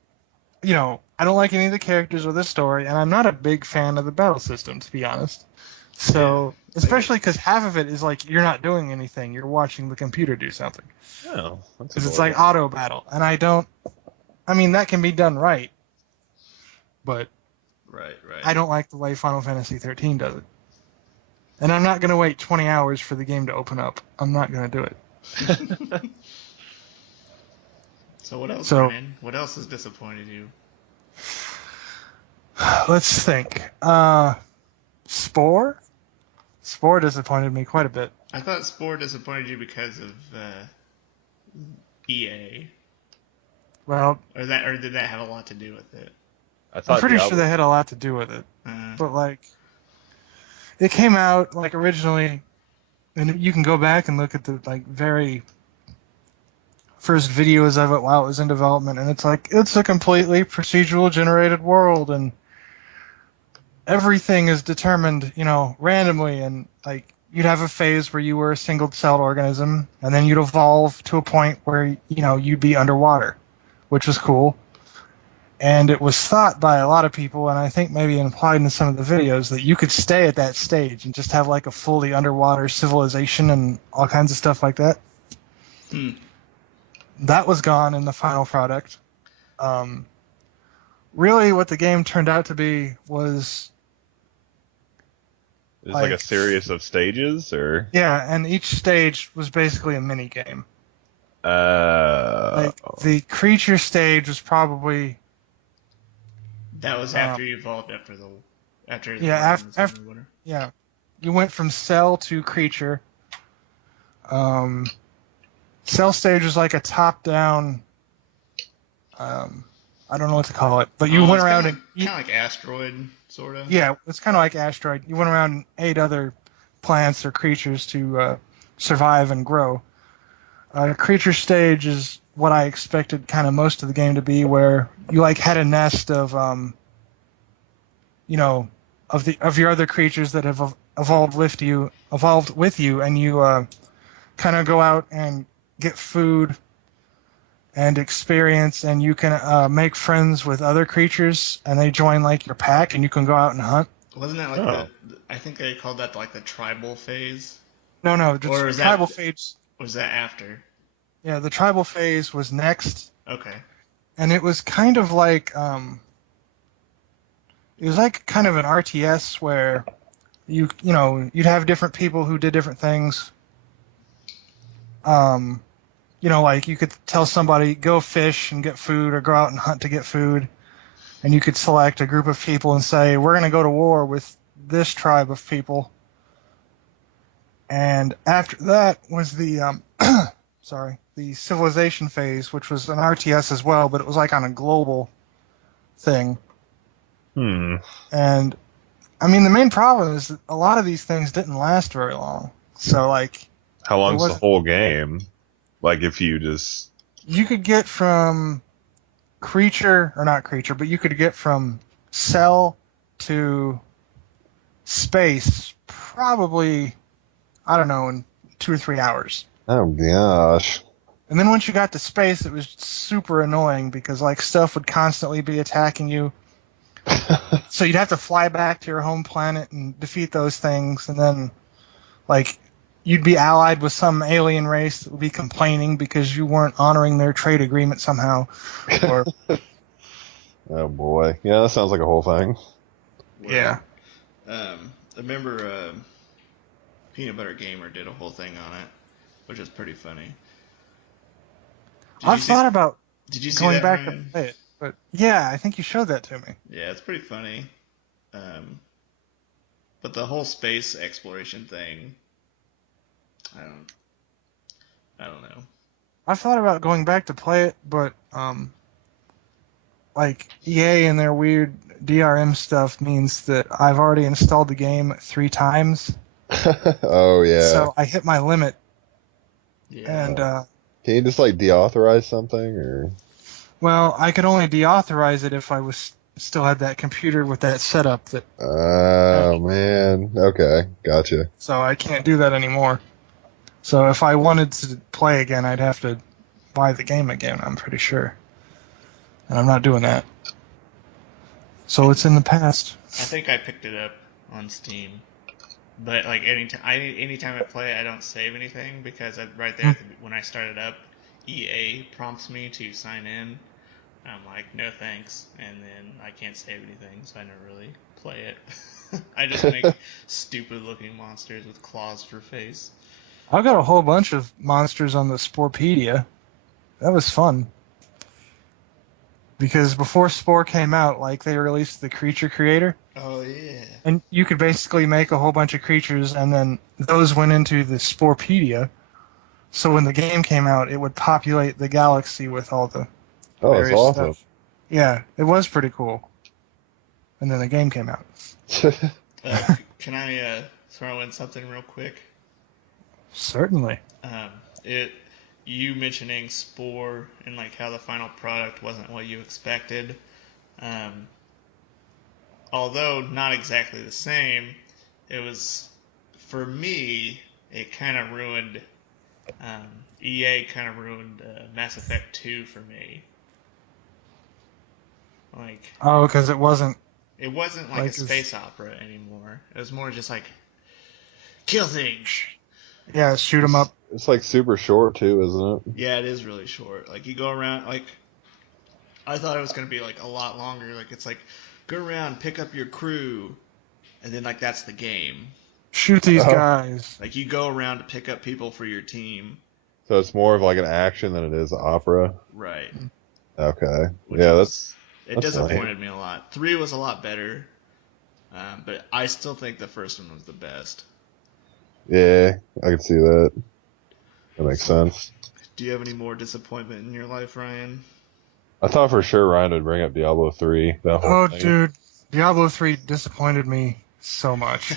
you know, I don't like any of the characters or the story, and I'm not a big fan of the battle system, to be honest. So, especially because half of it is like you're not doing anything, you're watching the computer do something. Oh, that's Because it's like auto battle, and I mean, that can be done right, but Right. I don't like the way Final Fantasy 13 does it. And I'm not going to wait 20 hours for the game to open up. I'm not going to do it. So what else, So- Ryan? What else has disappointed you? Let's think. Spore? Spore disappointed me quite a bit. I thought Spore disappointed you because of EA, Well, or did that have a lot to do with it? I thought I'm pretty Diablo- sure they had a lot to do with it. Uh, But, like, it came out, like, originally, and you can go back and look at the, like, very first videos of it while it was in development, and it's like, it's a completely procedural generated world, and everything is determined, you know, randomly, and, like, you'd have a phase where you were a single-celled organism, and then you'd evolve to a point where, you know, you'd be underwater, which was cool. And it was thought by a lot of people, and I think maybe implied in some of the videos, that you could stay at that stage and just have like a fully underwater civilization and all kinds of stuff like that. Hmm. That was gone in the final product. Really, what the game turned out to be was It's like a series of stages, or yeah, and each stage was basically a mini game. uh, Like the creature stage was probably That was after you evolved after the yeah worm was in after the water. yeah, you went from cell to creature. Cell stage was like a top-down. I don't know what to call it, but you went around and kind of like asteroid, sort of. yeah, it's kind of like asteroid. You went around and ate other plants or creatures to survive and grow. Creature stage is what I expected kind of most of the game to be, where you like had a nest of of your other creatures that have evolved with you, and you kind of go out and get food and experience, and you can make friends with other creatures, and they join like your pack, and you can go out and hunt. Wasn't that like Oh. I think they called that like the tribal phase, No, or just tribal phase. was that after? Yeah, the tribal phase was next, Okay. and it was kind of like it was like kind of an RTS where you'd have different people who did different things. Like you could tell somebody go fish and get food, or go out and hunt to get food, and you could select a group of people and say, we're going to go to war with this tribe of people. And after that was the the civilization phase, which was an RTS as well, but it was like on a global thing. And I mean, the main problem is that a lot of these things didn't last very long. So like, How long's the whole game? Like if you just you could get from creature, or not creature, but you could get from cell to space probably, I don't know, in 2 or 3 hours. Oh gosh. And then once you got to space, it was super annoying because like stuff would constantly be attacking you. So you'd have to fly back to your home planet and defeat those things, and then like you'd be allied with some alien race that would be complaining because you weren't honoring their trade agreement somehow. Or Oh boy. Yeah, that sounds like a whole thing. yeah. I remember Peanut Butter Gamer did a whole thing on it, which is pretty funny. I've thought about Did you see going that, back Ryan? to play it, but yeah, I think you showed that to me. Yeah, it's pretty funny. But the whole space exploration thing, I don't know. I've thought about going back to play it, but like EA and their weird DRM stuff means that I've already installed the game 3 times. Oh yeah. So I hit my limit. Yeah. And Can you just like deauthorize something, or? well, I could only deauthorize it if I was still had that computer with that setup. Oh man. Okay, gotcha. So I can't do that anymore. So if I wanted to play again, I'd have to buy the game again, I'm pretty sure. And I'm not doing that. So it's in the past. I think I picked it up on Steam. But like anytime I play it, I don't save anything because right there when I start it up, EA prompts me to sign in. I'm like, no thanks, and then I can't save anything, so I never really play it. I just make stupid looking monsters with claws for face. I've got a whole bunch of monsters on the Sporepedia. That was fun. Because before Spore came out, like they released the creature creator. Oh yeah. And you could basically make a whole bunch of creatures, and then those went into the Sporepedia. So when the game came out, it would populate the galaxy with all the Oh, that's various awesome. stuff. Yeah, it was pretty cool. And then the game came out. Can I throw in something real quick? Certainly. You mentioning Spore and like how the final product wasn't what you expected. Although not exactly the same, it was, for me, it kind of ruined, EA kind of ruined Mass Effect 2 for me. Like, Oh, because it wasn't it wasn't like a space opera anymore. It was more just like, kill things. Yeah, shoot 'em up. It's like super short too, isn't it? Yeah, it is really short. Like, you go around, like, I thought it was going to be, like, a lot longer. Like, it's like, go around, pick up your crew, and then, like, that's the game. Shoot these Oh. guys. Like, you go around to pick up people for your team. So it's more of like an action than it is opera. Right. Okay. Which Yeah, was, that's it disappointed lame. me a lot. 3 was a lot better, but I still think the first one was the best. Yeah, I can see that. That makes sense. Do you have any more disappointment in your life, Ryan? I thought for sure Ryan would bring up Diablo 3. That whole Oh, thing. dude, Diablo 3 disappointed me so much.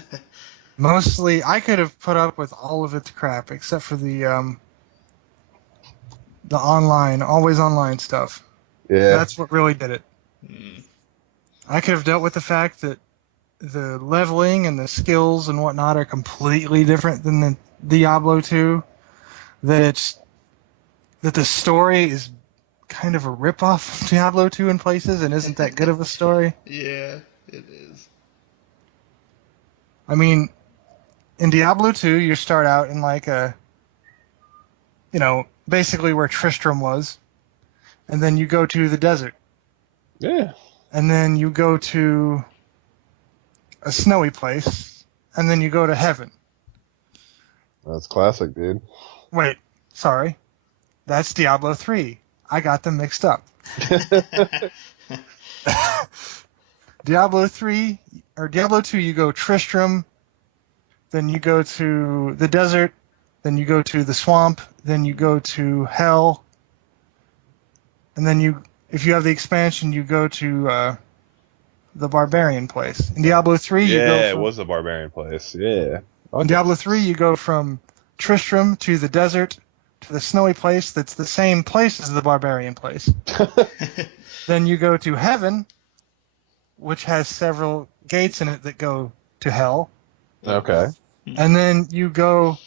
Mostly, I could have put up with all of its crap except for the online, always online stuff. Yeah. That's what really did it. Hmm. I could have dealt with the fact that the leveling and the skills and whatnot are completely different than the Diablo 2. That the story is kind of a ripoff of Diablo 2 in places and isn't that good of a story. Yeah, it is. I mean, in Diablo 2, you start out in like a, basically where Tristram was, and then you go to the desert, Yeah. and then you go to a snowy place, and then you go to heaven. That's classic, dude. Wait, sorry. That's Diablo 3. I got them mixed up. Diablo 3, or Diablo 2, you go Tristram, then you go to the desert, then you go to the swamp, then you go to hell, and then if you have the expansion, you go to the barbarian place. In Diablo 3, you go Yeah, it from, was a barbarian place. Yeah. in Diablo 3, you go from Tristram to the desert to the snowy place that's the same place as the barbarian place. Then you go to heaven, which has several gates in it that go to hell. Okay. And then you go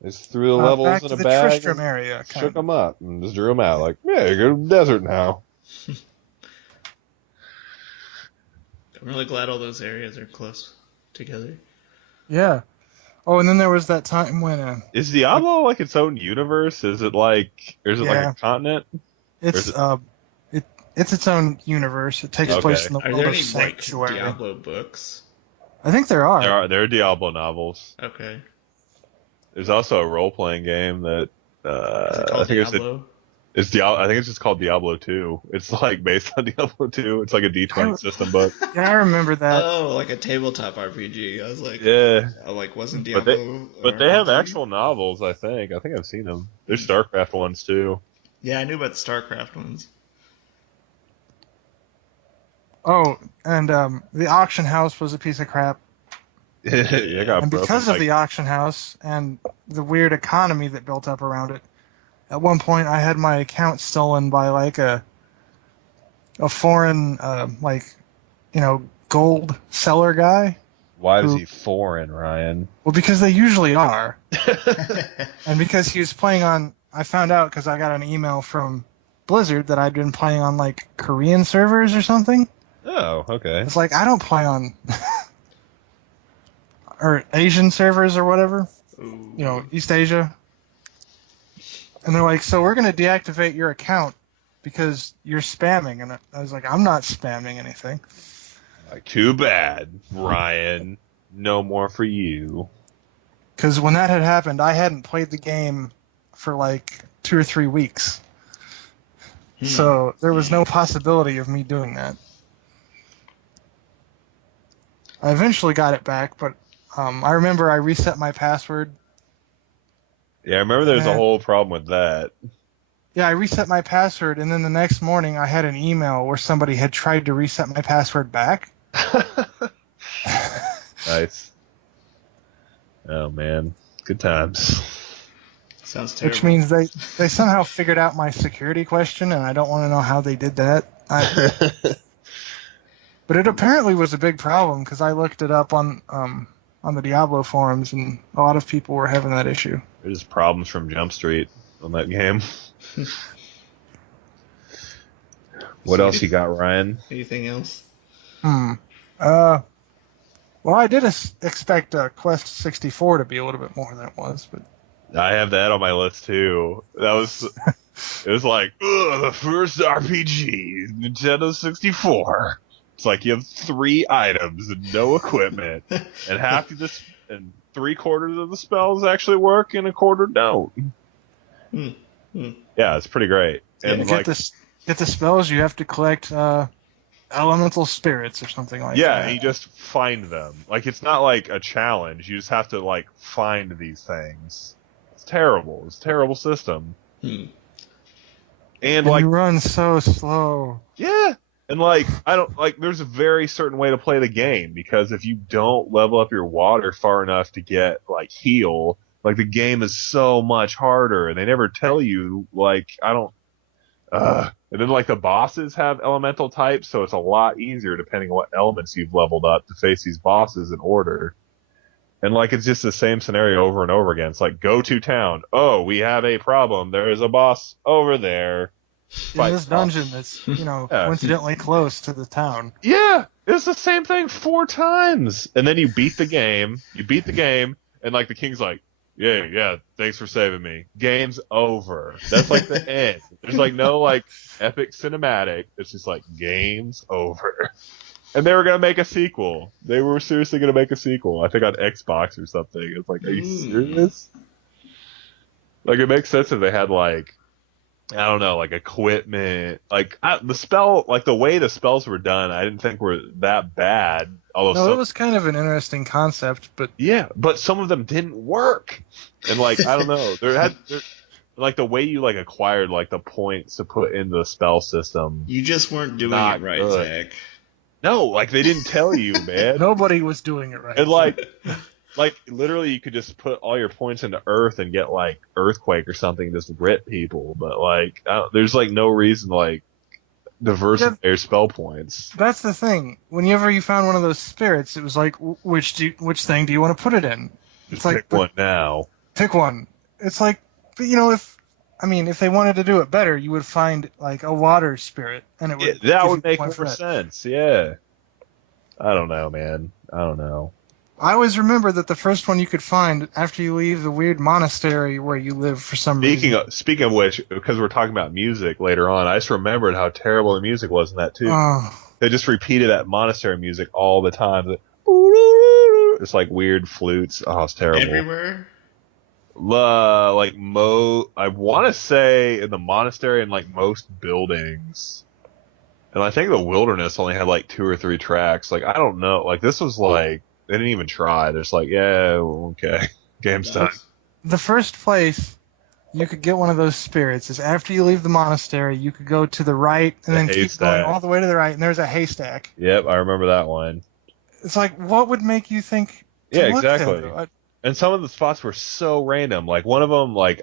It's threw the levels back in to a the bag Tristram and area. shook Kind of. them up and just drew them out. Like, yeah, you go to the desert now. I'm really glad all those areas are close together. Yeah. Oh, and then there was that time when Is Diablo like its own universe? Is it like, or is it like Yeah. a continent? it's it's its own universe. It takes Okay. place in the Are world there of any like Sanctuary. Diablo books? I think there are. There are Diablo novels. Okay. There's also a role playing game that Is it I called think Diablo? it's Diablo. I think it's just called Diablo 2. It's like based on Diablo 2. It's like a D20 system book. Yeah, I remember that. Oh, like a tabletop RPG. I was like, Yeah, wasn't but Diablo? but they have RPG? actual novels. I think I've seen them. There's StarCraft ones too. Yeah, I knew about the StarCraft ones. Oh, and the auction house was a piece of crap. Yeah, it got And broken. because of the auction house and the weird economy that built up around it, at one point I had my account stolen by like a foreign gold seller guy. Why is he foreign, Ryan? Well, because they usually are, and because he was playing on. I found out because I got an email from Blizzard that I'd been playing on like Korean servers or something. Oh, okay. It's like I don't play on or Asian servers or whatever. Ooh. East Asia. And they're like, so we're going to deactivate your account because you're spamming. And I was like, I'm not spamming anything. Like, too bad, Ryan. No more for you. Because when that had happened, I hadn't played the game for like 2 or 3 weeks. So there was no possibility of me doing that. I eventually got it back, but I remember I reset my password. Yeah, I remember there's a whole problem with that. Yeah, I reset my password, and then the next morning I had an email where somebody had tried to reset my password back. Nice. Oh, man. Good times. Sounds terrible. Which means they somehow figured out my security question, and I don't want to know how they did that. But it apparently was a big problem because I looked it up on the Diablo forums, and a lot of people were having that issue. There's problems from Jump Street on that game. What else you got, Ryan? Anything else? Well, I did expect Quest 64 to be a little bit more than it was, but I have that on my list too. It was like, ugh, the first RPG, Nintendo 64. It's like you have 3 items and no equipment, and half of this, and 3/4 of the spells actually work, and 1/4 don't. Yeah, it's pretty great. And to get the spells, you have to collect elemental spirits or something like that. Yeah, and you just find them. Like, it's not like a challenge. You just have to, like, find these things. It's terrible. It's a terrible system. And, like, you run so slow. Yeah. And, like, there's a very certain way to play the game, because if you don't level up your water far enough to get, like, heal, like, the game is so much harder, and they never tell you, like, and then, like, the bosses have elemental types, so it's a lot easier depending on what elements you've leveled up to face these bosses in order. And, like, it's just the same scenario over and over again. It's like, go to town. Oh, we have a problem. There is a boss over there. In this dungeon that's, coincidentally close to the town. Yeah, it's the same thing 4 times. And then you beat the game, and, like, the king's like, yeah, thanks for saving me. Game's over. That's, like, the end. There's, like, no, like, epic cinematic. It's just like, game's over. And they were going to make a sequel. They were seriously going to make a sequel. I think on Xbox or something. It's like, are you serious? Like, it makes sense if they had, like, I don't know, like, equipment. Like, the way the spells were done, I didn't think were that bad. Although it was kind of an interesting concept, but... Yeah, but some of them didn't work. And, like, I don't know. Like, the way you, like, acquired, like, the points to put in the spell system. You just weren't doing it right, good. Zack. No, like, they didn't tell you, man. Nobody was doing it right. And, like, literally, you could just put all your points into Earth and get, like, Earthquake or something and just rip people. But, like, there's, like, no reason, like, diversify your spell points. That's the thing. Whenever you found one of those spirits, it was like, which thing do you want to put it in? Just pick one now. Pick one. It's like, but if they wanted to do it better, you would find, like, a water spirit, and it would that would make more sense. Yeah. I don't know, man. I don't know. I always remember that the first one you could find after you leave the weird monastery where you live for some reason. Speaking of which, because we're talking about music later on, I just remembered how terrible the music was in that too. They just repeated that monastery music all the time. It's like weird flutes. Oh, it's terrible. Everywhere? I want to say in the monastery and, like, most buildings. And I think the wilderness only had, like, 2 or 3 tracks. Like, I don't know. Like, this was like... They didn't even try. They're just like, yeah, okay, game's done. The first place you could get one of those spirits is after you leave the monastery, you could go to the right and then keep going all the way to the right, and there's a haystack. Yep, I remember that one. It's like, what would make you think to look exactly. There? And some of the spots were so random. Like, one of them, like,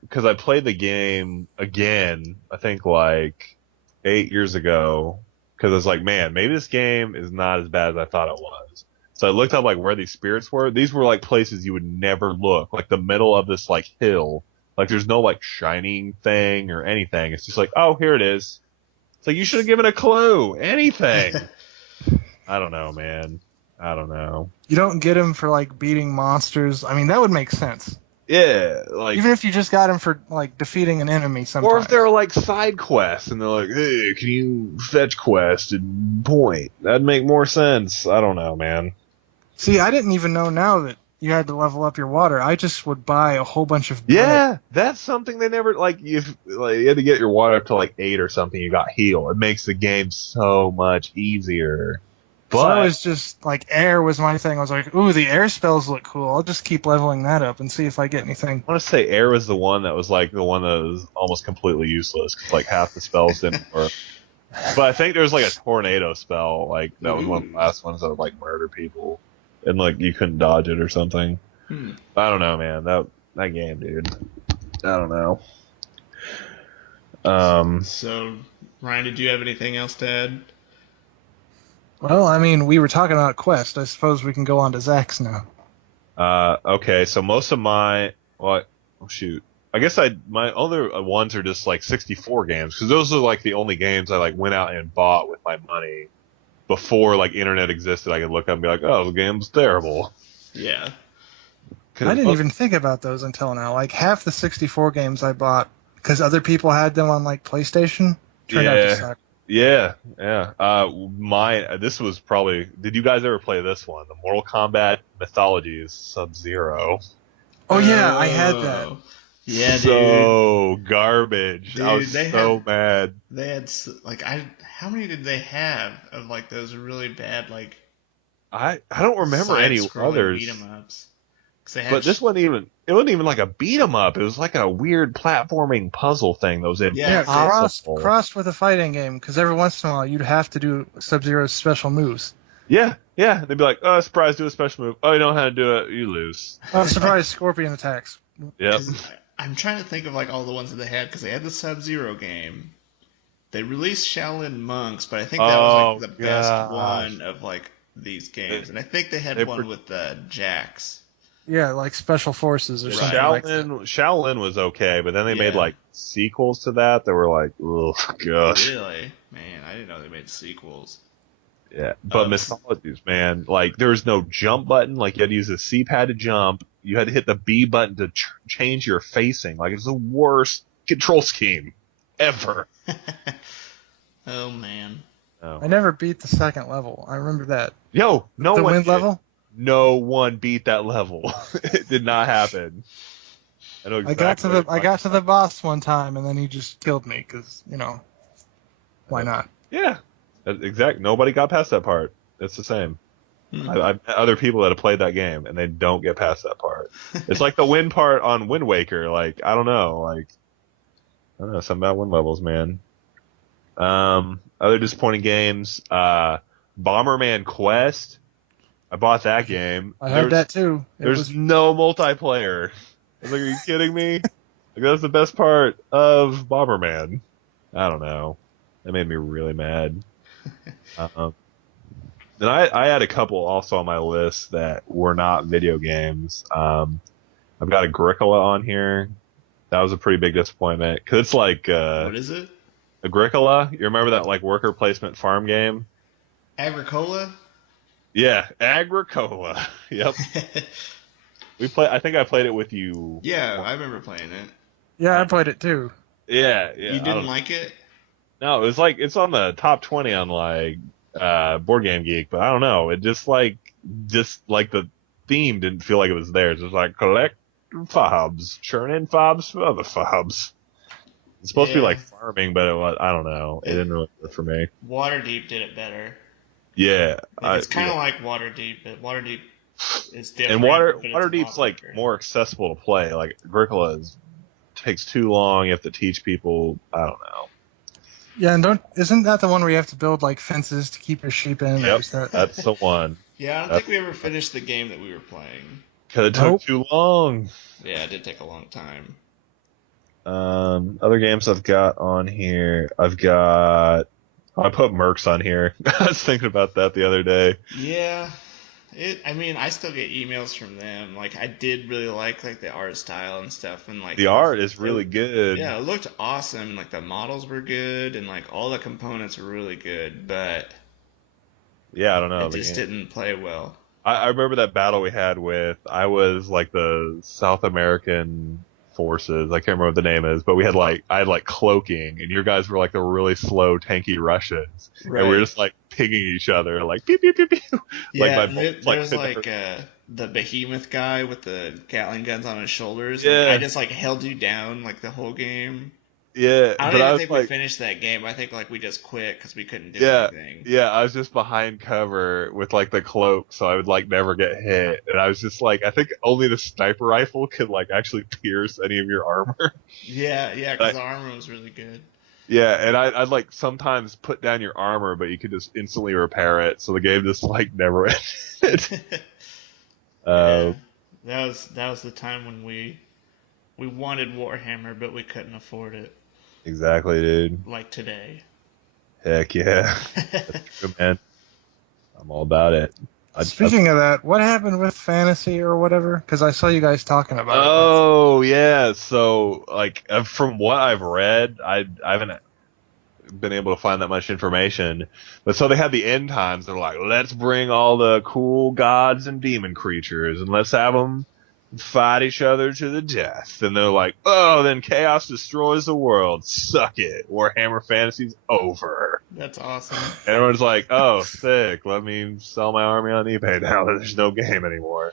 because I played the game again, I think, like, 8 years ago, because I was like, man, maybe this game is not as bad as I thought it was. So I looked up, like, where these spirits were. These were, like, places you would never look. Like, the middle of this, like, hill. Like, there's no, like, shining thing or anything. It's just like, oh, here it is. It's like, you should have given a clue. Anything. I don't know, man. I don't know. You don't get them for, like, beating monsters. I mean, that would make sense. Yeah, like... Even if you just got them for, like, defeating an enemy sometimes. Or if they're, like, side quests, and they're like, hey, can you fetch quest and point? That'd make more sense. I don't know, man. See, I didn't even know now that you had to level up your water. I just would buy a whole bunch of... Yeah, that's something they never... Like, you had to get your water up to, like, 8 or something. You got heal. It makes the game so much easier. But so I was just, like, air was my thing. I was like, ooh, the air spells look cool. I'll just keep leveling that up and see if I get anything. I want to say air was the one that was, like, the one that was almost completely useless, because, like, half the spells didn't work. But I think there was, like, a tornado spell, like, that was one of the last ones that would, like, murder people. And, like, you couldn't dodge it or something. I don't know, man. That game, dude. I don't know. So, Ryan, did you have anything else to add? Well, I mean, we were talking about Quest. I suppose we can go on to Zack's now. Okay, so most of my... Well, shoot. I guess my other ones are just like 64 games because those are like the only games I like went out and bought with my money before like internet existed. I could look up and be like, oh, the game's terrible. Yeah. I didn't even think about those until now. Like half the 64 games I bought because other people had them on like PlayStation turned out to suck. Yeah. This was probably. Did you guys ever play this one? The Mortal Kombat Mythologies Sub-Zero. Oh yeah, I had that. Yeah, so garbage. Dude, I was so mad. They had like how many did they have of like those really bad like I don't remember any others. beat 'em ups. They had But this wasn't even like a beat 'em up. It was like a weird platforming puzzle thing that was crossed with a fighting game because every once in a while you'd have to do Sub-Zero's special moves. Yeah. They'd be like, oh, surprise, do a special move. Oh, you don't know how to do it, you lose. Oh, surprise, Scorpion attacks. Yep. I'm trying to think of like all the ones that they had because they had the Sub-Zero game. They released Shaolin Monks, but I think that was like the best one of like these games. And I think they had one with Jax. Yeah, like Special Forces or something like that. Shaolin was okay, but then they made like sequels to that were like, oh gosh. Really? Man, I didn't know they made sequels. Yeah, but Mythologies, man, like there was no jump button. Like you had to use the C-pad to jump. You had to hit the B button to change your facing. Like it's the worst control scheme ever. Oh man. Oh. I never beat the second level. I remember that. The wind level? No one beat that level. It did not happen. I know exactly. I got to the boss one time, and then he just killed me because why not? Yeah, exactly. Nobody got past that part. It's the same. I've met other people that have played that game, and they don't get past that part. It's like the wind part on Wind Waker. Like I don't know, something about wind levels, man. Other disappointing games. Bomberman Quest. I bought that game. I had that too. There's no multiplayer. I was like, are you kidding me? Like, that's the best part of Bomberman. I don't know. That made me really mad. Then I had a couple also on my list that were not video games. I've got Agricola on here. That was a pretty big disappointment. Cause it's like, what is it? Agricola? You remember that like worker placement farm game? Agricola? Yeah, Agricola. Yep. I think I played it with you. Yeah, I remember playing it. Yeah, I played it too. Yeah. You didn't like it? No, it was like it's on the top 20 on like Board Game Geek, but I don't know. It just like the theme didn't feel like it was there. It's just like collect fobs, churn in fobs for other fobs. It's supposed to be like farming, but I don't know. It didn't really work for me. Waterdeep did it better. Yeah, it's kind of like Waterdeep, but Waterdeep is different. And Waterdeep's like more accessible to play. Like Agricola takes too long. You have to teach people. I don't know. Yeah, and isn't that the one where you have to build like fences to keep your sheep in? Yep, that's the one. Yeah, I don't think we ever finished the game that we were playing. Because it took too long. Yeah, it did take a long time. Other games I've got on here. I put Mercs on here. I was thinking about that the other day. Yeah. I still get emails from them. Like, I did really like the art style and stuff, and like the art is really good. Yeah, it looked awesome. Like the models were good, and like all the components were really good. But yeah, I don't know. It just didn't play well. I remember that battle we had with. I was like the South American forces. I can't remember what the name is, but I had like cloaking, and your guys were like the really slow, tanky Russians, right. And we were just like pinging each other, like pew pew pew pew. Yeah, there's the behemoth guy with the Gatling guns on his shoulders. Yeah, I just like held you down like the whole game. Yeah, I don't even think we finished that game. I think like we just quit because we couldn't do anything. Yeah, I was just behind cover with like the cloak, so I would like never get hit. And I was just like, I think only the sniper rifle could like actually pierce any of your armor. Yeah, because the armor was really good. Yeah, and I'd like sometimes put down your armor, but you could just instantly repair it. So the game just like never ended. Yeah, that was the time when we wanted Warhammer, but we couldn't afford it. Exactly, dude. Like today. Heck yeah. That's true, man. I'm all about it. Speaking of that, what happened with fantasy or whatever? Because I saw you guys talking about it. Oh yeah, so like from what I've read, I haven't been able to find that much information. But so they had the end times. They're like, let's bring all the cool gods and demon creatures and let's have them fight each other to the death. And they're like, oh, then chaos destroys the world. Suck it. Warhammer Fantasy's over. That's awesome. And everyone's like, oh, sick. Let me sell my army on eBay now that there's no game anymore.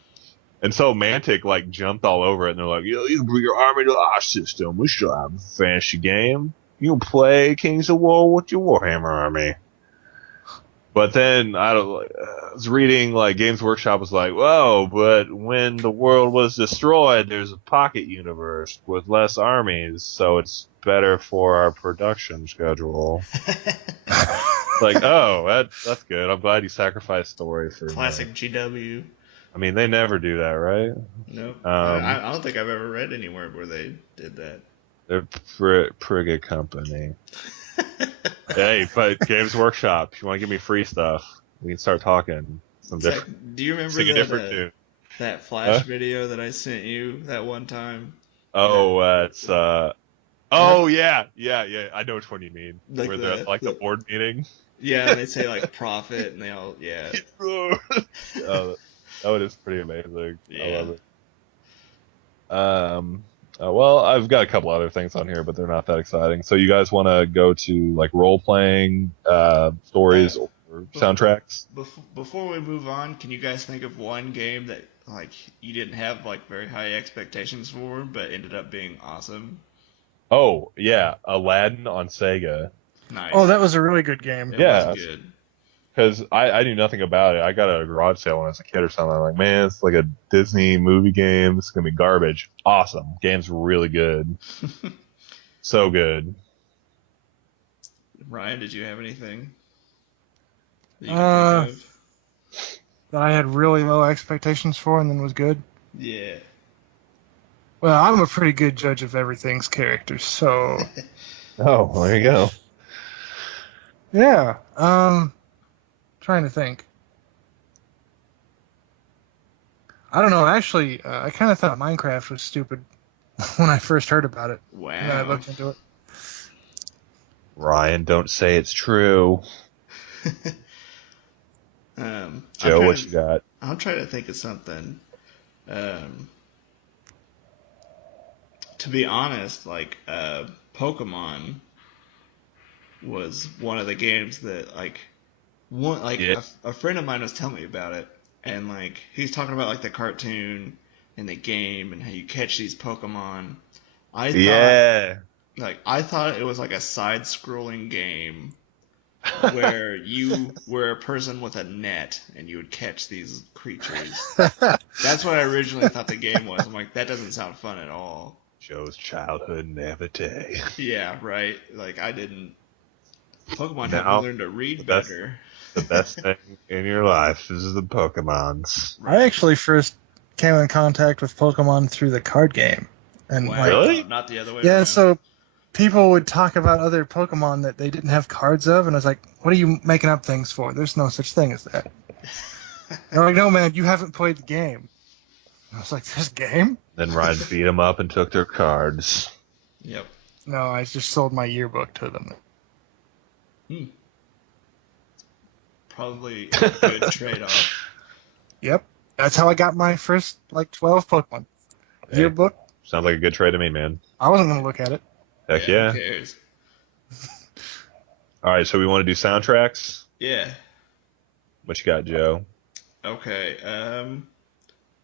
And so Mantic like jumped all over it, and they're like, "Yo, you can bring your army to our system. We still have a fantasy game. You can play Kings of War with your Warhammer army." But then I was reading like Games Workshop was like, "Whoa!" But when the world was destroyed, there's a pocket universe with less armies, so it's better for our production schedule. Like, oh, that's good. I'm glad you sacrificed story for Classic GW. I mean, they never do that, right? Nope. I don't think I've ever read anywhere where they did that. They're pretty good company. Hey, but Games Workshop, if you want to give me free stuff, we can start talking. Some Zack, different, do you remember sing a different tune. that Flash video that I sent you that one time? Oh, it's oh yeah. I know which one you mean. Like where they're at, like the board meeting. Yeah, and they say like profit, and they all Oh, that one is pretty amazing. Yeah. I love it. Well, I've got a couple other things on here, but they're not that exciting. So you guys want to go to like role playing stories or soundtracks? Before we move on, can you guys think of one game that like you didn't have like very high expectations for, but ended up being awesome? Oh yeah, Aladdin on Sega. Nice. Oh, that was a really good game. It Yeah. was good. Because I knew nothing about it. I got a garage sale when I was a kid or something. I'm like, man, it's like a Disney movie game. It's going to be garbage. Awesome. Game's really good. So good. Ryan, did you have anything that you can think of? That I had really low expectations for and then was good. Yeah. Well, I'm a pretty good judge of everything's characters, so Oh, well, there you go. yeah. Trying to think. I don't know. Actually, I kind of thought Minecraft was stupid when I first heard about it. Wow. And I looked into it. Ryan, don't say it's true. Joe, what you got? I'm trying to think of something. To be honest, like Pokemon was one of the games that a friend of mine was telling me about it, and like he's talking about like the cartoon and the game and how you catch these Pokemon. I thought it was like a side-scrolling game where you were a person with a net and you would catch these creatures. That's what I originally thought the game was. I'm like, that doesn't sound fun at all. Joe's childhood naivete. Yeah, right. Like I didn't. Pokemon Now, helped me learn to read better. The best thing in your life is the Pokemons. I actually first came in contact with Pokemon through the card game. And Wow. like, Really? Not the other way yeah, around. so people would talk about other Pokemon that they didn't have cards of, and I was like, what are you making up things for? There's no such thing as that. They're like, no, man, you haven't played the game. I was like, this game? Then Ryan beat them up and took their cards. Yep. No, I just sold my yearbook to them. Probably a good trade-off. Yep. That's how I got my first, 12 Pokemon. Hey, Yearbook. sounds like a good trade to me, man. I wasn't going to look at it. Heck yeah. Who cares? All right, so we want to do soundtracks? Yeah. What you got, Joe? Okay.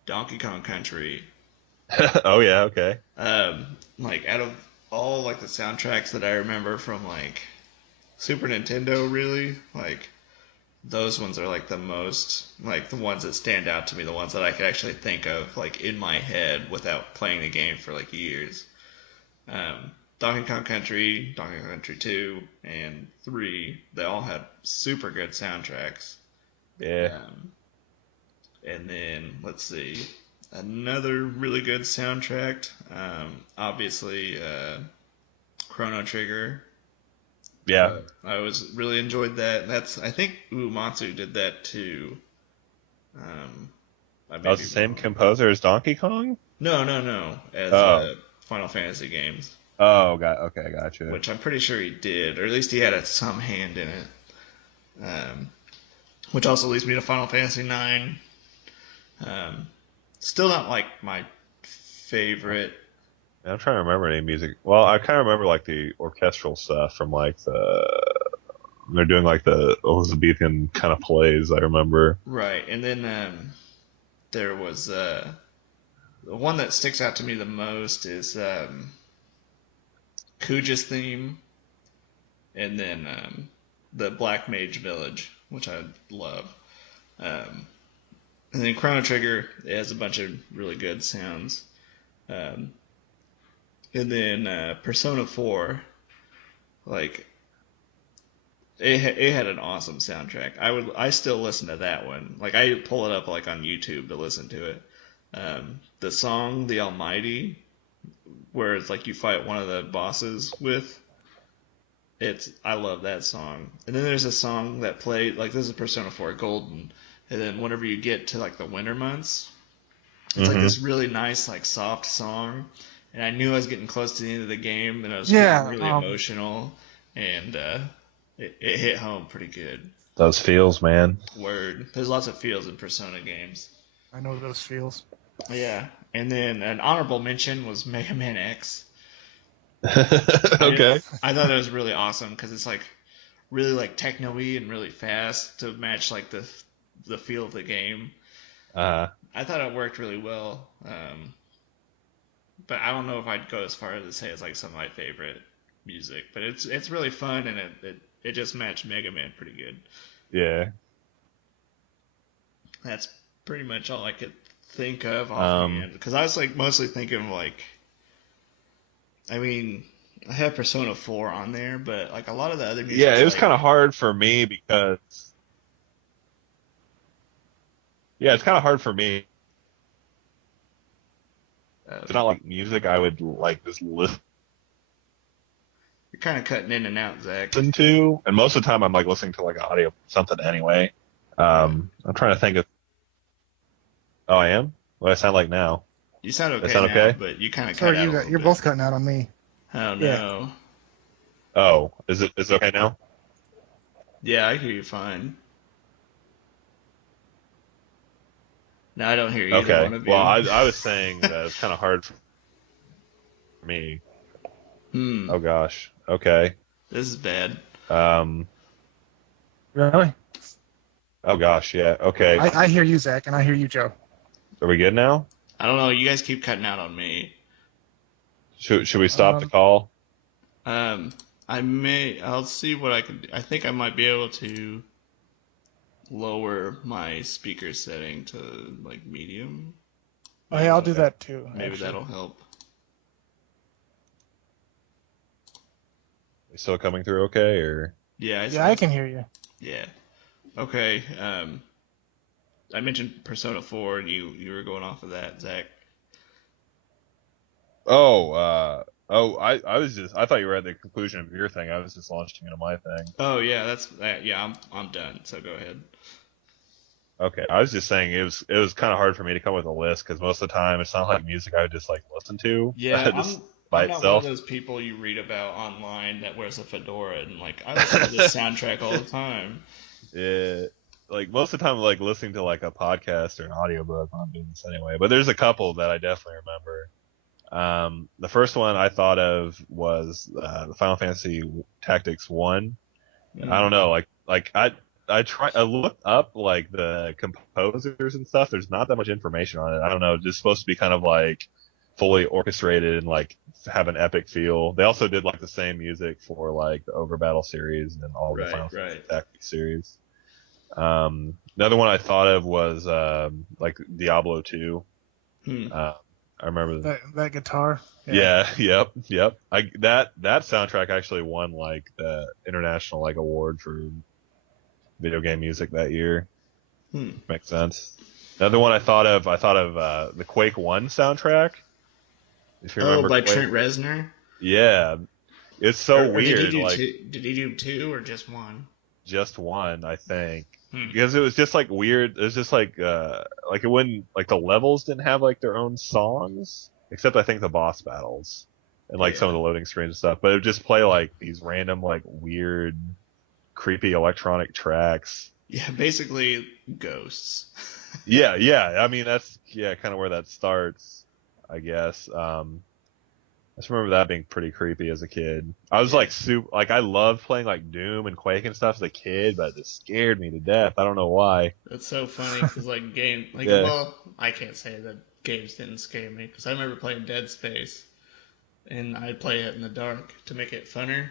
Donkey Kong Country. Oh, yeah, okay. Out of all the soundtracks that I remember from Super Nintendo, really, those ones are the most the ones that stand out to me, the ones that I could actually think of in my head without playing the game for years. Donkey Kong Country, Donkey Kong Country 2, and 3, they all had super good soundtracks. Yeah. And then, let's see, another really good soundtrack, obviously Chrono Trigger. Yeah. I really enjoyed that. I think Uematsu did that too. I That may was be the same wrong. composer as Donkey Kong? No. As Oh. Final Fantasy games, Oh, okay, gotcha. which I'm pretty sure he did, or at least he had some hand in it. Which also leads me to Final Fantasy IX. Um, Still not like my favorite. I'm trying to remember any music. Well, I kind of remember like the orchestral stuff from like they're doing like the Elizabethan kind of plays. I remember. Right, and then there was the one that sticks out to me the most is Kuja's theme, and then the Black Mage Village, which I love. Um, and then Chrono Trigger, it has a bunch of really good sounds. Um, and then Persona 4, like it had an awesome soundtrack. I still listen to that one. Like I pull it up like on YouTube to listen to it. The song "The Almighty," where it's like you fight one of the bosses with. I love that song. And then there's a song that played like this is Persona 4 Golden, and then whenever you get to like the winter months, it's like Mm-hmm. this really nice like soft song. And I knew I was getting close to the end of the game, and I was feeling Yeah, really emotional, and it hit home pretty good. Those feels, man. Word. There's lots of feels in Persona games. I know those feels. Yeah. And then an honorable mention was Mega Man X. Okay. I thought it was really awesome because it's like really like techno-y and really fast to match like the feel of the game. Uh, I thought it worked really well. But I don't know if I'd go as far as to say it's like some of my favorite music. But it's really fun and it just matched Mega Man pretty good. yeah. That's pretty much all I could think of Um, offhand. Because I was like mostly thinking of like, I mean, I have Persona 4 on there, but like a lot of the other yeah, music's it was like, kind of hard for me because yeah, it's kind of hard for me. It's not like music I would like just listen you're kind of cutting in and out, Zach. to, and most of the time I'm like listening to like audio something anyway. Oh, I'm trying to think of. Oh, I am. What do I sound like now? you sound Does that okay sound now, okay? but you kind of So cut are out you a guys. little You're bit. both cutting out on me. Oh Yeah. no. Oh, is it okay now? Yeah, I hear you fine. No, I don't hear either one Okay. of Well, you. I was saying that it's kind of hard for me. Hmm. Oh gosh. Okay. This is bad. Um. Really? Oh gosh. Yeah. Okay. I hear you, Zach, and I hear you, Joe. Are we good now? I don't know. You guys keep cutting out on me. Should we stop the Um, call? Um, I may. I'll see what I can do. I think I might be able to lower my speaker setting to like medium. oh, yeah, I'll do Okay. that too, Maybe actually. that'll help. We still coming through okay or? Yeah, Yeah, I can hear you. yeah. Okay. I mentioned Persona 4, and you were going off of that, Zach. Oh. I was just I thought you were at the conclusion of your thing. I was just launching into my thing. Oh yeah, that's that. Yeah, I'm done. So go ahead. Okay. I was just saying it was kind of hard for me to come up with a list because most of the time it's not like music I would just like listen to Yeah, just by I'm not one of itself. those people you read about online that wears a fedora and like I listen to this soundtrack all the time. Yeah, like most of the time, like listening to like a podcast or an audiobook when I'm doing this anyway. But there's a couple that I definitely remember. The first one I thought of was the Final Fantasy Tactics One. I don't Mm, know, I looked up like the composers and stuff. There's not that much information on it. I don't know. It's just supposed to be kind of like fully orchestrated and like have an epic feel. They also did like the same music for like the Over Battle series and all the right, Final Fantasy right. Tactics series. Another one I thought of was like Diablo 2. Hmm. Uh, I remember. That guitar. Yeah. Yeah, yep. That soundtrack actually won like the international like award for video game music that year. Hmm. Makes sense. Another one I thought of the Quake 1 soundtrack. If you Oh, remember by Quake. Trent Reznor. Yeah, it's so Or did he weird. do Like two? Did he do two or just one? just one, I think, Hmm. because it was just like weird. It was just like it wouldn't like the levels didn't have like their own songs, except I think the boss battles and like some of Yeah. the loading screens and stuff. But it would just play like these random like weird, creepy electronic tracks. Yeah, basically ghosts. Yeah, yeah. I mean that's kind of where that starts, I guess. I just remember that being pretty creepy as a kid. I was Yeah. like super, like I loved playing like Doom and Quake and stuff as a kid, but it just scared me to death. I don't know why. That's so funny because Yeah, well, I can't say that games didn't scare me because I remember playing Dead Space and I'd play it in the dark to make it funner.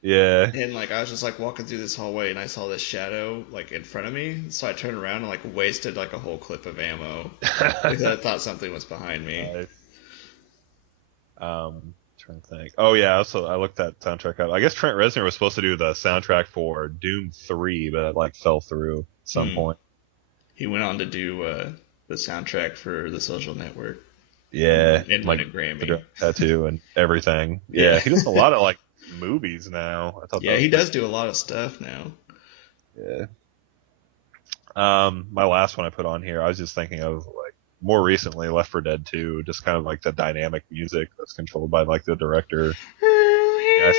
yeah. And like I was just like walking through this hallway and I saw this shadow like in front of me, so I turned around and like wasted like a whole clip of ammo because I thought something was behind me. Nice. Trying to think. Oh yeah, also I looked that soundtrack up. I guess Trent Reznor was supposed to do the soundtrack for Doom 3, but it like fell through at some Hmm. point. He went on to do the soundtrack for The Social Network Yeah, and win like a the Grammy. Dragon Tattoo and everything. Yeah. Yeah, he does a lot of like movies now. I thought that Yeah, was he pretty. does do a lot of stuff now. Yeah. My last one I put on here, I was just thinking of like more recently Left 4 Dead 2, just kind of like the dynamic music that's controlled by like the director. Yeah,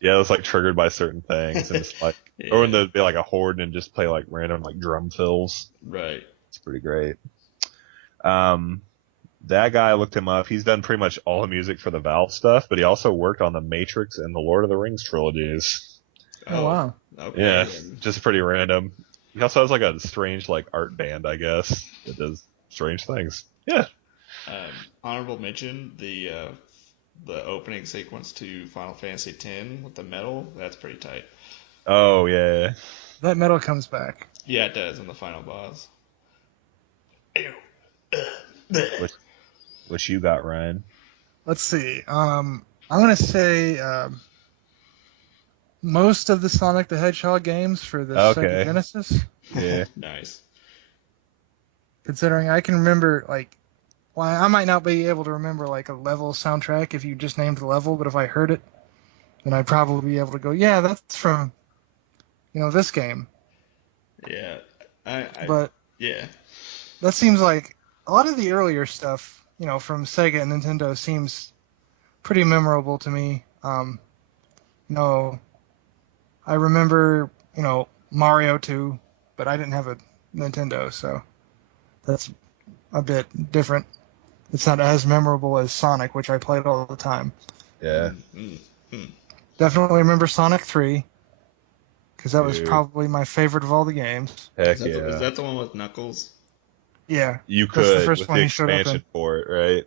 yeah, it's like triggered by certain things, and it's like, or when Yeah, there'd be like a horde and just play like random like drum fills. right. It's pretty great. Um, that guy, I looked him up. He's done pretty much all the music for the Valve stuff, but he also worked on the Matrix and the Lord of the Rings trilogies. Oh Oh, wow. okay. Yeah, just pretty random. He also has like a strange like art band, I guess, that does strange things. Yeah. Honorable mention the opening sequence to Final Fantasy X with the metal. That's pretty tight. Oh yeah. That metal comes back. Yeah, it does in the final boss. Ew. What what you got, Ryan? Let's see. I'm gonna say most of the Sonic the Hedgehog games for the Sega Okay. Genesis. Yeah. Nice. Considering I can remember like, well, I might not be able to remember like a level soundtrack if you just named the level, but if I heard it, then I'd probably be able to go, yeah, that's from this game. Yeah. I But yeah. that seems like a lot of the earlier stuff, from Sega and Nintendo seems pretty memorable to me. You know, I remember, Mario 2, but I didn't have a Nintendo, so that's a bit different. It's not as memorable as Sonic, which I played all the time. Yeah. Mm, mm, mm. Definitely remember Sonic 3, because that was Dude. probably my favorite of all the games. Heck Is yeah. that the one with Knuckles? Yeah, You that's the could first with the one he showed up in. expansion for it, right?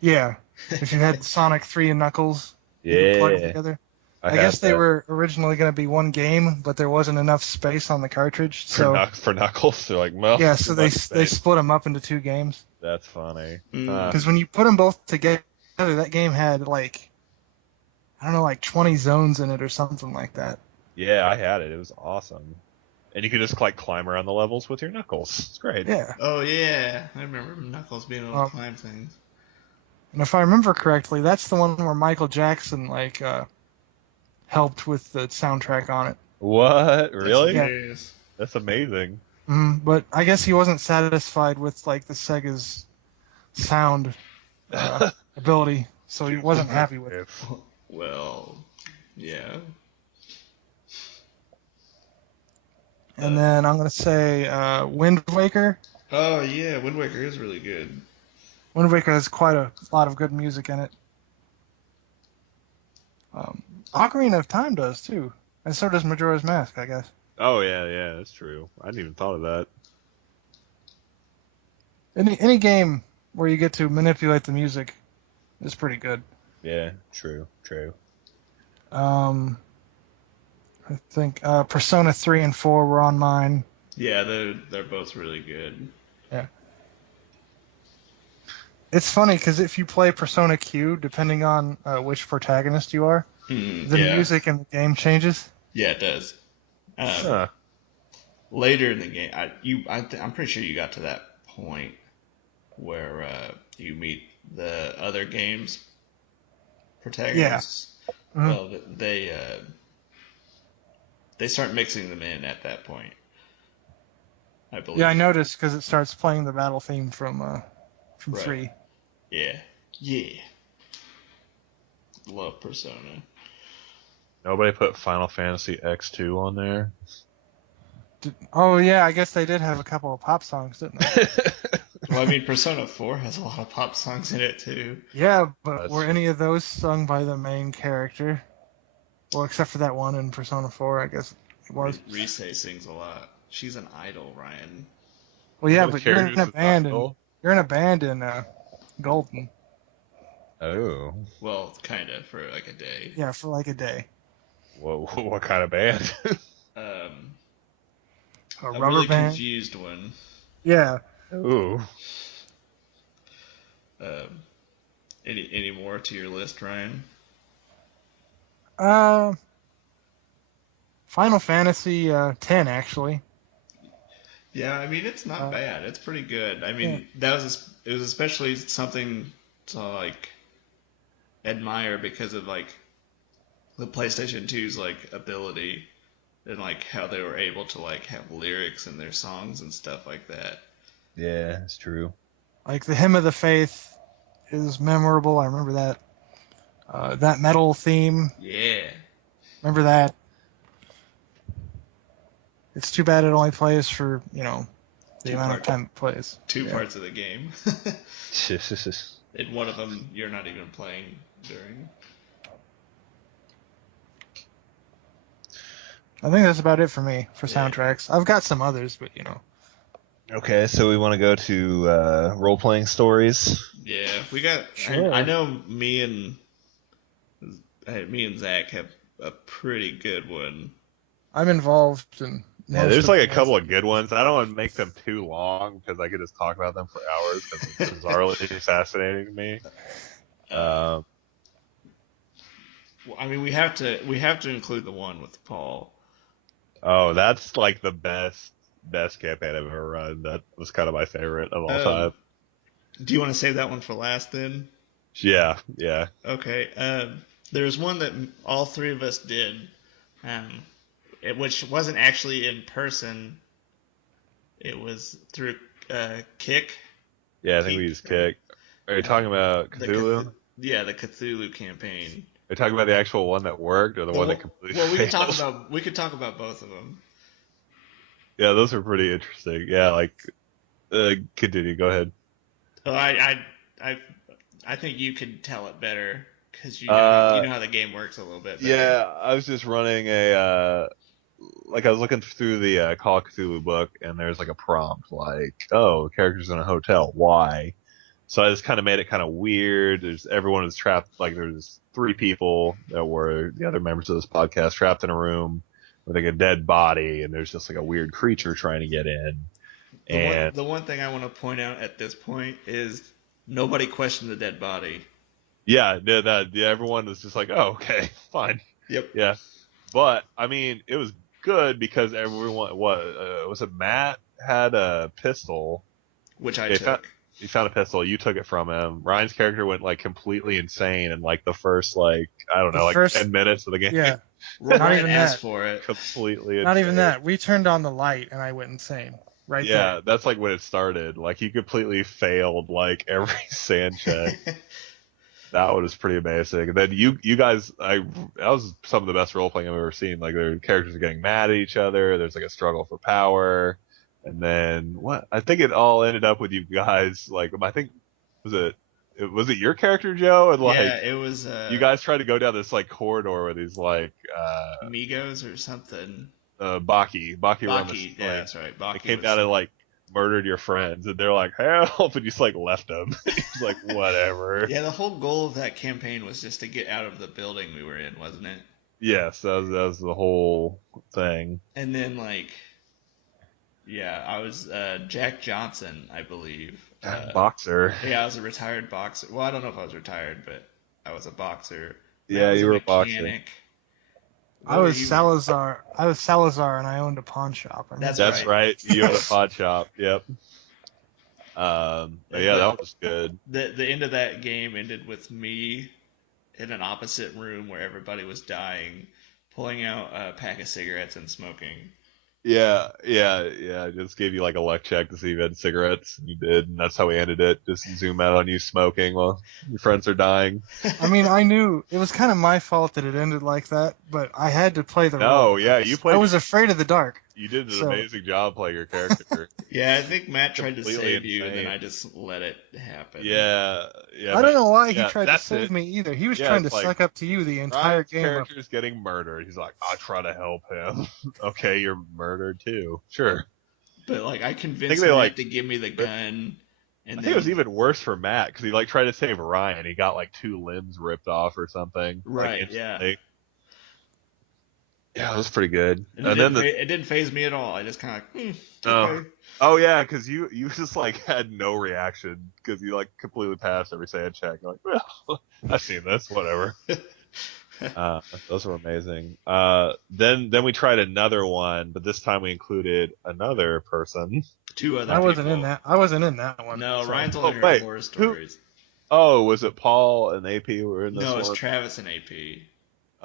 Yeah, if you had Sonic 3 and Knuckles, you could plug them Yeah. together. I I had guess they that were originally going to be one game, but there wasn't enough space on the cartridge, so for Knuckles. They're like, well, yeah, too so they much they space. split them up into two games. That's funny. Mm. Because when you put them both together, that game had like I don't know, like 20 zones in it or something like that. Yeah, I had it. It was awesome. And you could just like climb around the levels with your Knuckles. It's great. Yeah. Oh yeah, I remember Knuckles being able to Um, climb things. and if I remember correctly, that's the one where Michael Jackson helped with the soundtrack on it. What? That's Really? Yeah. hilarious. That's amazing. But I guess he wasn't satisfied with like the Sega's sound ability, so he wasn't happy with it. Well, yeah. And then I'm gonna say Wind Waker. Oh yeah, Wind Waker is really good. Wind Waker has quite a lot of good music in it. Ocarina of Time does too, and so does Majora's Mask, I guess. Oh yeah, yeah, that's true. I hadn't even thought of that. Any game where you get to manipulate the music is pretty good. Yeah, true, true. I think Persona 3 and 4 were on mine. Yeah, they're both really good. Yeah. It's funny because if you play Persona Q, depending on which protagonist you are, the Yeah, music in the game changes. yeah, it does. Huh. Later in the game, I'm pretty sure you got to that point where you meet the other game's protagonists. Mhm. Well, they They start mixing them in at that point, I believe. Yeah, I noticed because it starts playing the battle theme from Right. 3. Yeah. Yeah. Love Persona. Nobody put Final Fantasy X2 on there. Oh yeah, I guess they did have a couple of pop songs, didn't they? Well, I mean, Persona 4 has a lot of pop songs in it too. Yeah, but That's were any of those sung by the main character? Well, except for that one in Persona 4, I guess it was. Rise sings a lot. She's an idol, Ryan. Well, yeah, the but you're in character's a band in idol. Golden. Oh, Well, kind of, for like a day. Yeah, for like a day. what kind of band? Um, A a rubber really band. confused one. Yeah. Ooh. Um, any more to your list, Ryan? Uh, Final Fantasy 10 actually. Yeah, I mean it's not bad. It's pretty good. I mean Yeah. it was especially something to like admire because of like the PlayStation 2's like ability and like how they were able to like have lyrics in their songs and stuff like that. Yeah, it's true. Like the Hymn of the Faith is memorable. I remember that. That metal theme. Yeah, Remember that. It's too bad it only plays for, the two amount of part, time it plays. two Yeah. parts of the game. And one of them you're not even playing during. I think that's about it for me for Yeah. soundtracks. I've got some others, but Okay, so we want to go to role-playing stories. Yeah, we got. Sure. I know me and Zach have a pretty good one. I'm involved in Yeah, most there's of like a them. couple of good ones. I don't want to make them too long because I could just talk about them for hours because it's bizarrely fascinating to me. Well, I mean, we have to include the one with Paul. Oh, that's like the best campaign I've ever run. That was kind of my favorite of all time. Do you want to save that one for last then? Yeah, yeah. Okay. There's one that all three of us did, which wasn't actually in person. It was through Kick. Yeah, I think we used Kick. Are you talking about The Cthulhu? the Cthulhu campaign. Are you talking about the actual one that worked or the one that completely Well, failed? we could talk about both of them. Yeah, those are pretty interesting. Yeah, like continue. Go ahead. Oh, I I think you could tell it better because you Uh, know how the game works a little bit better. yeah, I was just running like I was looking through the Call of Cthulhu book, and there's like a prompt like, "Oh, characters in a hotel. Why?" So I just kind of made it kind of weird. Everyone is trapped. Like there's three people that were the other members of this podcast trapped in a room with like a dead body, and there's just like a weird creature trying to get in. And The one thing I want to point out at this point is nobody questioned the dead body. yeah, everyone was just like, "Oh, okay, fine." Yep. Yeah, but I mean, it was good because everyone. What was it? Matt had a pistol. Which I He found, took. he found a pistol. You took it from him. Ryan's character went like completely insane in like the first like I don't The know like first- 10 minutes of the game. Yeah. Ryan even asked that. for it. Completely Not insane. even that. We turned on the light and I went insane. Right Yeah, that's like when it started. Like he completely failed like every sand check. That one was pretty amazing. And then you guys, that was some of the best role playing I've ever seen. Like their characters are getting mad at each other. There's like a struggle for power, and then what? I think it all ended up with you guys. Like I think was it your character Joe? And Yeah, like it was you guys tried to go down this like corridor with these like Amigos or something. Baki run the Baki, yeah, that's right. They Baki came was. down and like murdered your friends, and they're like help, and you just like left them. He's like whatever. Yeah, the whole goal of that campaign was just to get out of the building we were in, wasn't it? Yes, that was the whole thing. And then like, yeah, I was Jack Johnson, I believe. Boxer. Yeah, I was a retired boxer. Well, I don't know if I was retired, but I was a boxer. Yeah, Matt was you a were a boxer. mechanic. I was Salazar. And I owned a pawn shop. That's right. You had a pod shop. Yep. But yeah, that was good. The end of that game ended with me in an opposite room where everybody was dying, pulling out a pack of cigarettes and smoking. Yeah. Just gave you like a luck check to see if you had cigarettes. You did, and that's how we ended it. Just zoom out on you smoking while your friends are dying. I mean, I knew it was kind of my fault that it ended like that, but I had to play the role. No, yeah, you I played. was afraid of the dark. You did an So- amazing job playing your character. Yeah, I think Matt tried to Completely save you, and then insane. I just let it happen. Yeah. I don't know why he yeah, tried to that's save it. me either. He was Yeah, trying to it's like, suck up to you the entire Ryan's game. character is getting murdered. He's like, I'll try to help him. Okay, you're murdered too. Sure. But like, I I convinced think they, Matt like- to give me the gun, and I then think it was even worse for Matt because he like tried to save Ryan. He got like 2 limbs ripped off or something. like, Right, yeah. instantly. Yeah, it was pretty good. and And then it didn't phase me at all. I just kind of Oh. okay. oh yeah, because you just like had no reaction because you like completely passed every sand check. You're like, well, I've seen this, whatever. Those were amazing. Then we tried another one, but this time we included another person. 2 other I wasn't people. in that. I wasn't in that one. No, so- Ryan's only Oh, heard wait, horror who- stories. Oh, was it Paul and AP who were in this No, it's one? Travis and AP.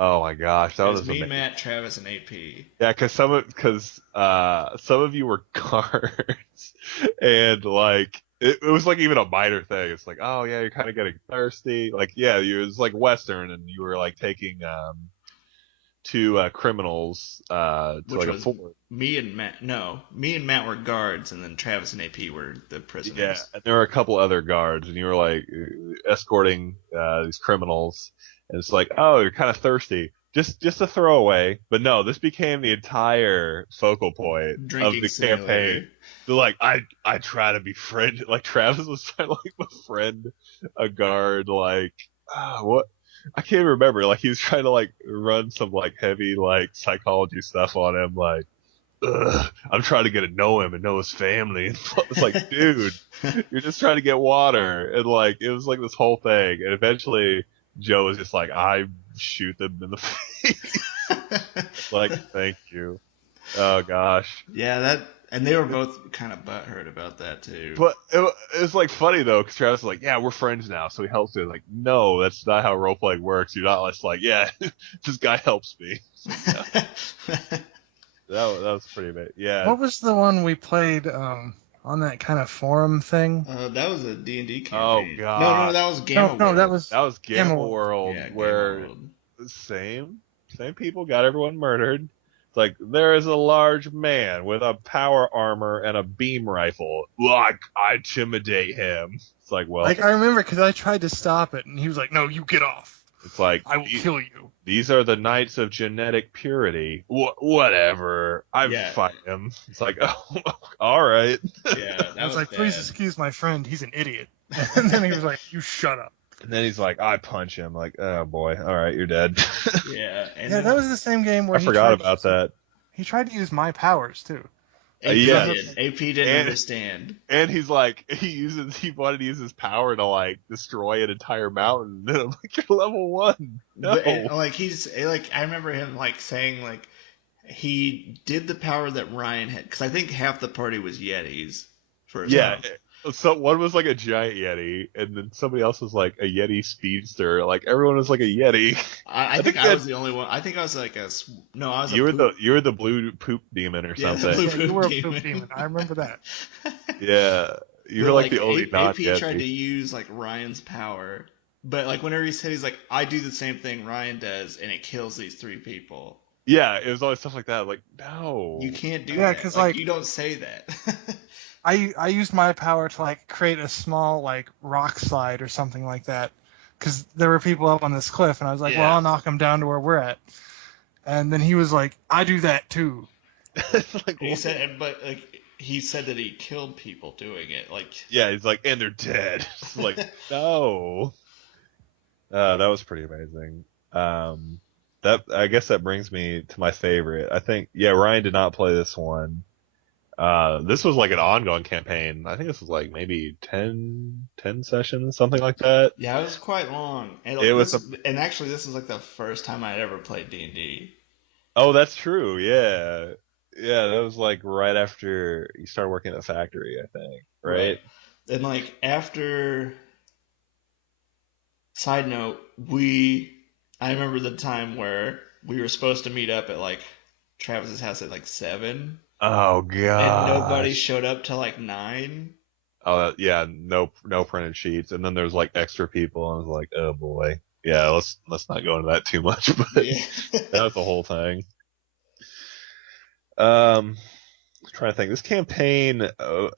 Oh my gosh, that It was was me, amazing. Matt, Travis, and AP. Yeah, because some of you were guards, and like it was like even a minor thing. It's like, oh yeah, you're kind of getting thirsty. Like yeah, it was like Western, and you were like taking 2 criminals to Which like a was fort. me and Matt. No, me and Matt were guards, and then Travis and AP were the prisoners. Yeah, and there were a couple other guards, and you were like escorting these criminals, and it's like, oh, you're kind of thirsty. Just a throwaway, but no, this became the entire focal point Drinking of the simulator. campaign. So like, I try to befriend, like Travis was trying to like befriend a guard, like what I can't remember. Like he was trying to like run some like heavy like psychology stuff on him, like. Ugh, I'm trying to get to know him and know his family. It's like, dude, you're just trying to get water. And like, it was like this whole thing. And eventually, Joe was just like, I shoot them in the face. Like, thank you. Oh gosh. Yeah, and they were both kind of butthurt about that too. But it was like funny though, because Travis was like, yeah, we're friends now, so he helps me. Like, no, that's not how role playing works. You're not just like, yeah, this guy helps me. That was pretty amazing. Yeah. What was the one we played on that kind of forum thing? That was a D&D Oh, campaign. God. No, that was Gamma No, World. that was That was Gamma Gamma World, yeah, Gamma where World. same people got everyone murdered. It's like there is a large man with a power armor and a beam rifle. Like I intimidate him. It's like, well, like I remember because I tried to stop it and he was like, "No, you get off. it's like I will kill you." these are the knights of genetic purity. Whatever. I Yeah. fight him. It's like, oh, all right. Yeah, that I was like, bad. "Please excuse my friend. He's an idiot." And then he was like, "You shut up." And then he's like, I punch him. Like, oh boy, all right, you're dead. Yeah, and Yeah, that was the same game where I forgot about that. He tried to use my powers too. AP yeah. did. AP didn't And- understand. And he's like, he wanted to use his power to like destroy an entire mountain. And I'm like, you're level 1. No. But I remember him like saying like he did the power that Ryan had because I think half the party was Yetis. First Yeah. off. So one was like a giant Yeti, and then somebody else was like a Yeti speedster. Like everyone was like a Yeti. I think I was the only one. I think I was like no, I was. You were the blue poop demon or Yeah, the something. blue- Yeah, you were a demon. poop demon. I remember that. Yeah, you were But, like the only AP not tried to Yeti. use like Ryan's power, but like whenever he said he's like I do the same thing Ryan does and it kills these 3 people. Yeah, it was always stuff like that. Like no, You can't do Yeah, that. 'cause, like like- you don't say that. I used my power to like create a small like rock slide or something like that, because there were people up on this cliff, and I was like, Yeah. well, I'll knock them down to where we're at. And then he was like, I do that too. It's like, he said, but like he said that he killed people doing it. Like yeah, he's like, and they're dead. It's like no. That was pretty amazing. That I guess that brings me to my favorite. I think Ryan did not play this one. This was like an ongoing campaign. I think this was like maybe 10 sessions, something like that. yeah, it was quite long. And It was and actually this is like the first time I ever played D&D. Oh, that's true. Yeah. Yeah, that was like right after you started working at the factory, I think. Right? And like after side note, I remember the time where we were supposed to meet up at like Travis's house at like 7, Oh and nobody gosh. showed up till like 9. Oh yeah, no printed sheets, and then there's like extra people, and I was like, oh boy, yeah, let's not go into that too much, but Yeah. that was the whole thing. Um, trying to think. This campaign, the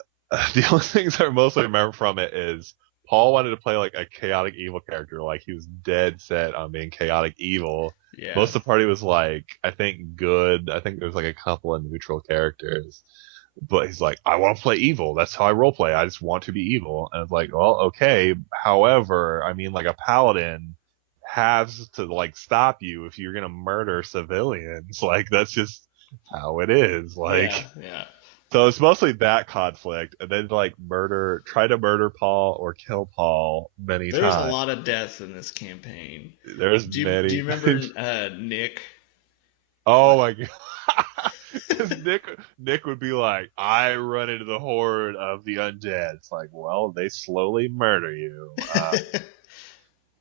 only things I mostly remember from it is Paul wanted to play like a chaotic evil character, like he was dead set on being chaotic evil. Yeah. Most of the party was like, I think good. I think there's like a couple of neutral characters. But he's like, I want to play evil. That's how I role play. I just want to be evil. And it's like, well, okay. However, I mean, like a paladin has to like stop you if you're gonna murder civilians. Like that's just how it is. Yeah. Like, Yeah. so it's mostly that conflict, and then like try to murder Paul or kill Paul many There was a times. lot of deaths in this campaign. There's Do you many. remember Nick? Oh Like, my god. 'Cause Nick would be like, I run into the horde of the undead. It's like, well, they slowly murder you.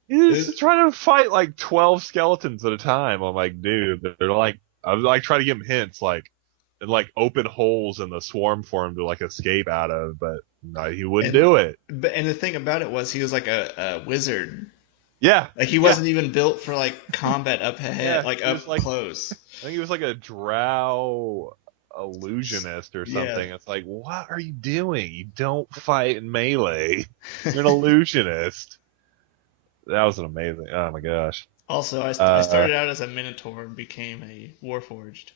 He's it, trying to fight like 12 skeletons at a time. I'm like, dude, they're like, I was like trying to give him hints, like, and like open holes in the swarm for him to like escape out of, but no, he wouldn't and do it. and the thing about it was he was like a wizard. Yeah, Like he yeah, wasn't even built for like combat up ahead, yeah. like He was up like, close. I think he was like a drow illusionist or Yeah. something. It's like, what are you doing? You don't fight in melee. You're an illusionist. That was an amazing. Oh my gosh. Also, I Uh, started out as a minotaur and became a warforged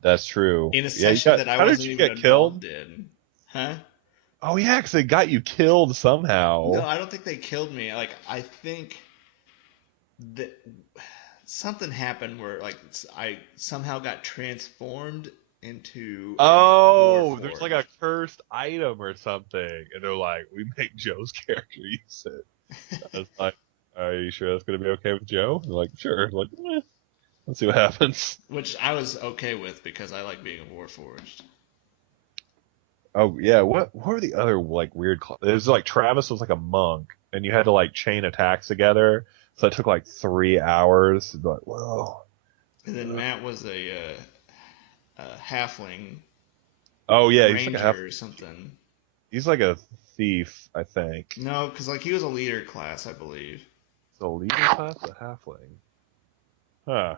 that's true. in a Yeah, you session got. that I How did wasn't you even get killed? involved in. Huh? Oh yeah, 'cause they got you killed No, somehow. I don't think they killed me. Like I think that something happened where like I somehow got transformed into a Oh, there's like a warforged. cursed item or something, and they're like, we make Joe's character use it. I was like, are you sure that's gonna be okay with Joe? They're like, sure. I'm like, let's see what happens. Which I was okay with because I like being a warforged. Oh yeah, what were the other like weird? It was like Travis was like a monk, and you had to like chain attacks together. So it took like 3 hours. But whoa. And then Matt was a halfling Oh yeah, he's like a half. ranger or something. He's like a thief, I think. No, because like he was a leader class, I believe. The leader class, a halfling. Huh.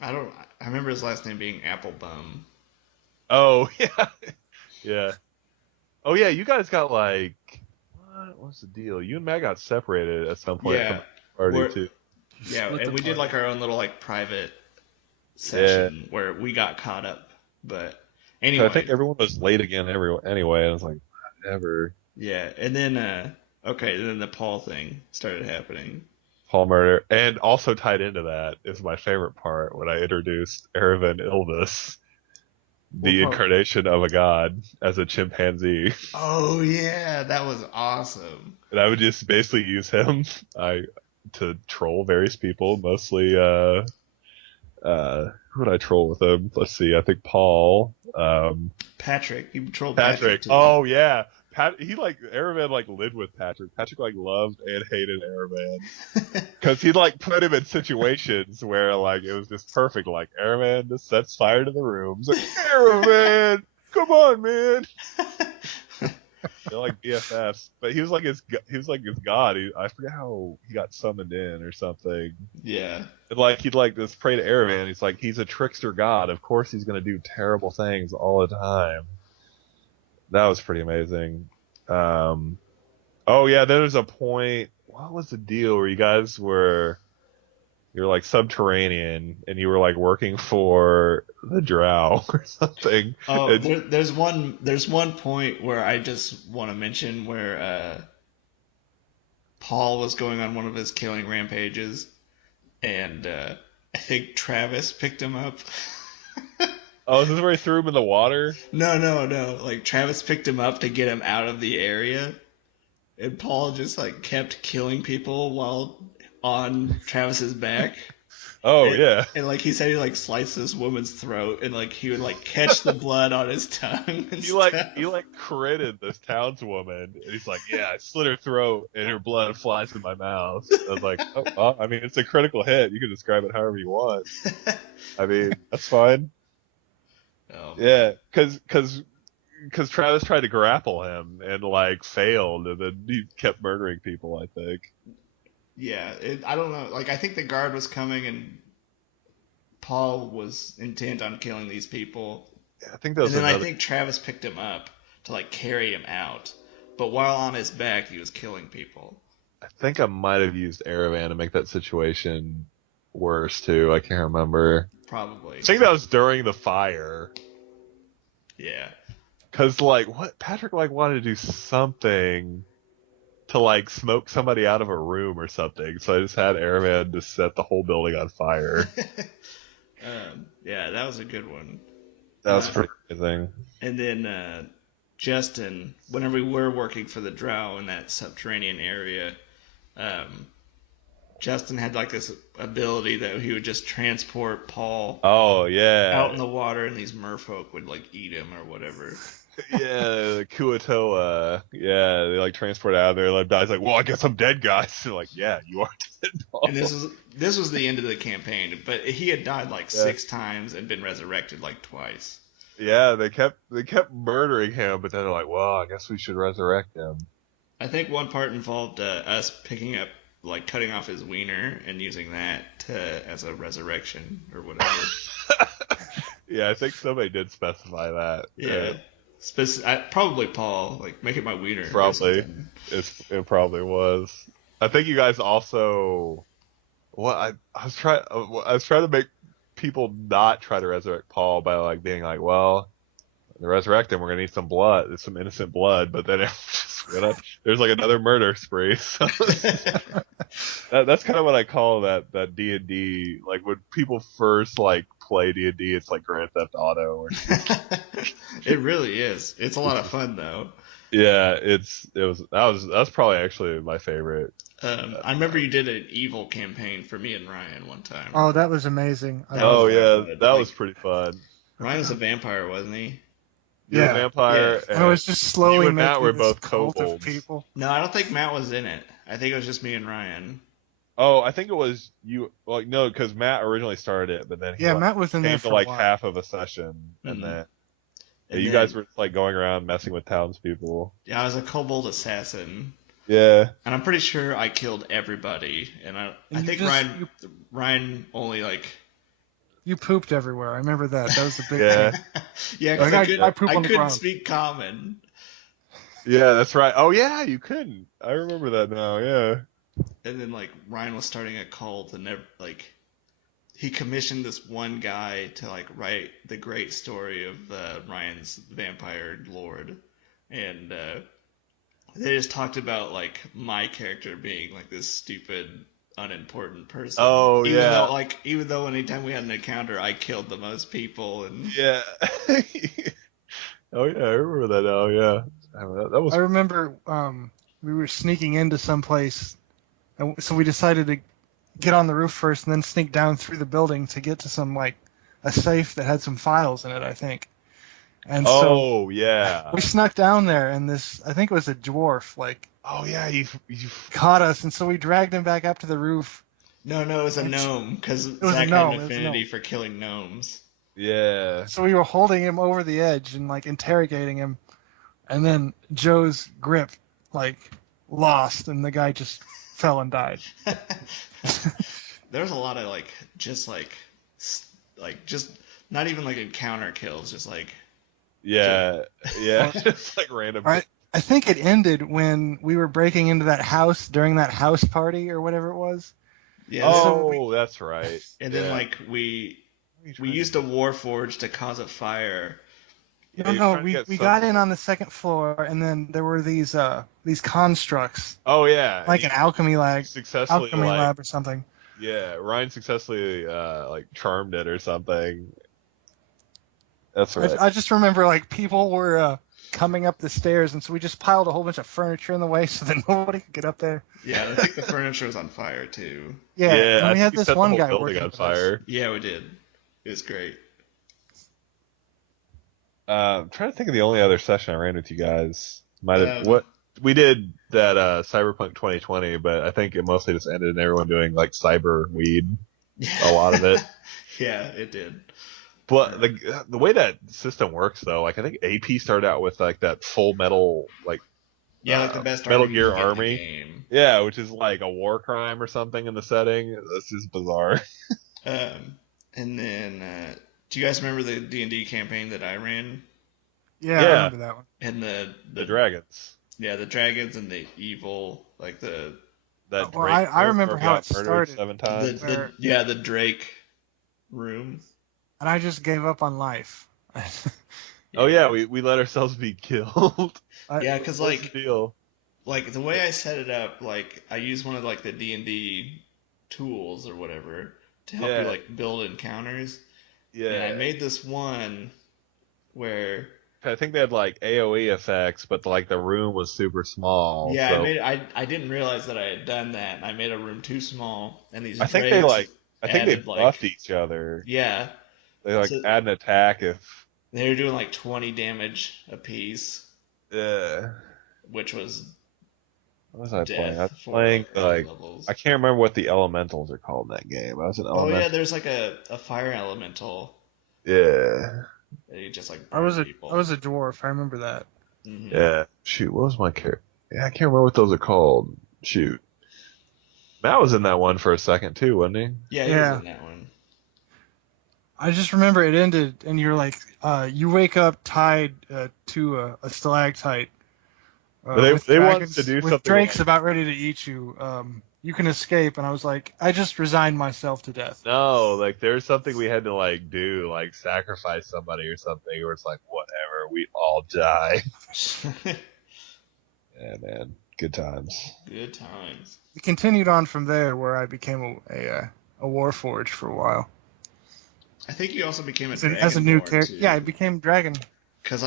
I don't. I remember his last name being Applebum. Oh yeah, yeah. Oh yeah, you guys got like what's the deal? You and Matt got separated at some point from Yeah, the party we're too. yeah, Split the and we did party. like our own little like private Yeah. session where we got caught up. But So I think anyway, everyone was late again. Everyone anyway. I was like, whatever. yeah, and then okay, then the Paul thing started happening. Paul murder, and also tied into that is my favorite part when I introduced Erevan Ilvis, What the part? incarnation of a god, as a chimpanzee, Oh yeah, that was awesome. and I would just basically use him I to troll various people, mostly who would I troll with him? Let's see, I think Paul, Patrick, you trolled Patrick Patrick. too. Oh yeah. He like Erevan like lived with Patrick. Patrick like loved and hated Erevan. Because he'd like put him in situations where like it was just perfect. Like Airman just sets fire to the rooms. Like Airman, come on, man. They're like BFFs, but he was like his god. I forget how he got summoned in or something. Yeah. And like he'd like just pray to Airman. He's like he's a trickster god. Of course he's gonna do terrible things all the time. That was pretty amazing. Um, oh yeah, there was a point. What was the deal where you're like subterranean and you were like working for the Drow or something. Oh, It's, there's one point where I just want to mention where Paul was going on one of his killing rampages, and I think Travis picked him up. oh, is this where he threw him in the water? No, no, no. Like Travis picked him up to get him out of the area, and Paul just like kept killing people while on Travis's back. Oh And, yeah. and like he said, he like sliced this woman's throat, and like he would like catch the blood on his tongue and He like stuff. he like critted this townswoman, and he's like, "Yeah, I slit her throat, and her blood flies in my mouth." I was like, "Oh, well, I mean, it's a critical hit. You can describe it however you want. I mean, that's fine." Oh man. Yeah, because Travis tried to grapple him and like failed, and then he kept murdering people. I think. Yeah, I don't know. Like I think the guard was coming, and Paul was intent on killing these people, I think that and was then I another. think Travis picked him up to like carry him out. But while on his back, he was killing people. I think I might have used Aravan to make that situation worse too. I can't remember. Probably. I think that was during the fire. Yeah. Cause like what Patrick like wanted to do something to like smoke somebody out of a room or something, so I just had Aravan just set the whole building on fire. Yeah, that was a good one. That was Uh, pretty amazing. and then Justin, whenever we were working for the Drow in that subterranean area, um, Justin had like this ability that he would just transport Paul Oh out yeah, in the water, and these merfolk would like eat him or whatever. yeah, Kuatoa. Yeah, they like transport out of there. Like guys like, well, I guess I'm dead, guys. They're like, yeah, you are dead, And Paul. this was the end of the campaign, but he had died like Yeah, 6 times and been resurrected like twice. yeah. They kept murdering him, but then they're like, well, I guess we should resurrect him. I think one part involved us picking up, like cutting off his wiener and using that as a resurrection or whatever. Yeah, I think somebody did specify that. Yeah. Probably Paul, like make it my wiener or Probably. something. It probably was. I think you guys also. What I was trying to make people not try to resurrect Paul by like being like, well, to resurrect him, we're gonna need some blood. There's some innocent blood, but then it just there's like another murder spree. So that's kind of what I call that D&D. Like when people first like play D&D, it's like Grand Theft Auto or It really is. It's a lot of fun though. yeah, that was probably actually my favorite. I remember you did an evil campaign for me and Ryan one time. Oh, that was amazing. I That was Oh loved it. really yeah, good. that Like was pretty fun. Ryan was a vampire, wasn't he? You're a Yeah. vampire, And I was just slowly you and Matt making were this both cult of kobolds. people. No, I don't think Matt was in it. I think it was just me and Ryan. Oh, I think it was you. Well, no, because Matt originally started it, but then he Yeah, like, Matt was in there came for to like a while. half of a session, and Mhm. then And you then, guys were like going around messing with townspeople. yeah, I was a kobold assassin, Yeah. and I'm pretty sure I killed everybody. And I And you think just Ryan only like you pooped everywhere. I remember that. That was a big Yeah. thing. yeah, because Like I poop I on the couldn't ground. speak common. Yeah, that's right. Oh yeah, you couldn't. I remember that now. Yeah. And then like Ryan was starting a cult, and he commissioned this one guy to like write the great story of Ryan's vampire lord, and they just talked about like my character being like this stupid, unimportant person. Oh yeah. Even though anytime we had an encounter, I killed the most people, and Yeah. Oh yeah, I remember that now. Yeah. That I was. remember we were sneaking into some place, and so we decided to get on the roof first and then sneak down through the building to get to some like a safe that had some files in it, I think. And so Oh yeah. we snuck down there, and I think it was a dwarf, like Oh yeah. You. caught us, and so we dragged him back up to the roof. no, it was a It's- gnome because was a Zack had gnome, an it was a affinity gnome. for killing gnomes. Yeah. So we were holding him over the edge and like interrogating him, and then Joe's grip like lost, and the guy just fell and died. There was a lot of just just not even like encounter kills, just like Yeah. Yeah. Just like random. All right. I think it ended when we were breaking into that house during that house party or whatever it was. yeah. Oh, that's right. And Yeah. then like we used a warforge to cause a fire. Yeah, No, you're no, trying to get we some- got in on the second floor, and then there were these constructs, Oh yeah, like an alchemy successfully lab or something. yeah, Ryan successfully like charmed it or something. That's right. I just remember like people were coming up the stairs, and so we just piled a whole bunch of furniture in the way so that nobody could get up there. Yeah, I think the furniture was on fire too. Yeah, Yeah, and I we think had we this set the one whole guy building working on with us. fire. Yeah, we did. It was great. I'm trying to think of the only other session I ran with you guys. Might have Um, what we did that Cyberpunk 2020, but I think it mostly just ended in everyone doing like cyber weed. A lot of it. Yeah, it did. But the way that system works though, like I think AP started out with like that full metal Yeah, like the best Metal armor you Gear can get in the Army. game. Yeah, which is like a war crime or something in the setting. This is bizarre. And then, do you guys remember the D&D campaign that I ran? Yeah, I Yeah, remember that one. And the dragons. the dragons and the evil, like That Well, Drake I room remember where we how it got murdered started, 7 times. where the Drake room. and I just gave up on life. Oh yeah, we let ourselves be killed. Yeah, because What's the deal? like the way I set it up, like I use one of like the D&D tools or whatever to help you Yeah, like build encounters. And I yeah. made this one where I think they had like AOE effects, but like the room was super small. yeah, So I didn't realize that I had done that. And I made a room too small, and these I think drakes they added buffed each other. yeah, They like so add an attack if they were doing like 20 damage a piece, uh which was what was I playing? I death was for playing early like levels. I can't remember what the elementals are called in that game. I was an Oh yeah, elemental. there's like a fire elemental Yeah. that you just like I burn was people. a dwarf. I remember that. Hmm. Yeah. Shoot, what was my character? Yeah, I can't remember what those are called. Shoot. Matt was in that one for a second too, wasn't he? Yeah, he was Yeah, in that one. I just remember it ended, and you're like, you wake up tied to a stalactite But with they wanted to dragons, do with something drakes like about ready to eat you. You can escape, and I was like, I just resigned myself to death. no, like there's something we had to like do, like sacrifice somebody or something, where it's like whatever, we all die. Yeah, man, good times. Good times. It continued on from there, where I became a warforged for a while I think you also became a as a new dragonborn character. Yeah, I too, became dragon. because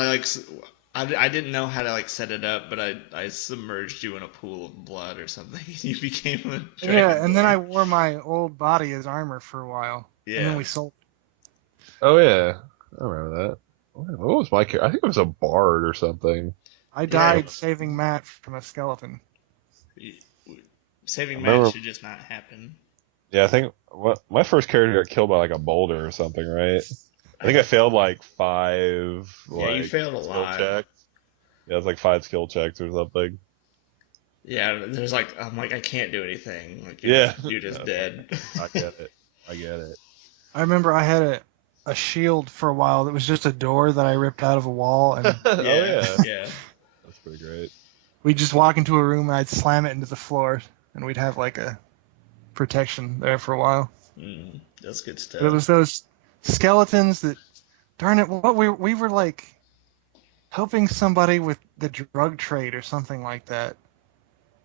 I didn't know how to like set it up, but I submerged you in a pool of blood or something. You became a Yeah, and then I dragonborn. wore my old body as armor for a while, and then Yeah. we sold. Oh yeah, I remember that. What was my character? I think it was a bard or something. I Yeah. died saving Matt from a skeleton. I Saving Matt remember. should just not happen. Yeah, I think my first character got killed by like a boulder or something, right? I think I failed like five Yeah, you like failed a skill lot. checks. Yeah, it was like 5 skill checks or something. Yeah, there's like I'm like I can't do anything. Like Yeah. you're just dead. I get it. I get it. I remember I had a shield for a while that was just a door that I ripped out of a wall, and Oh Yeah, yeah, yeah. that's pretty great. we'd just walk into a room and I'd slam it into the floor, and we'd have like a protection there for a while. That's good But it stuff. was those skeletons that, darn it, what we were like helping somebody with the drug trade or something like that,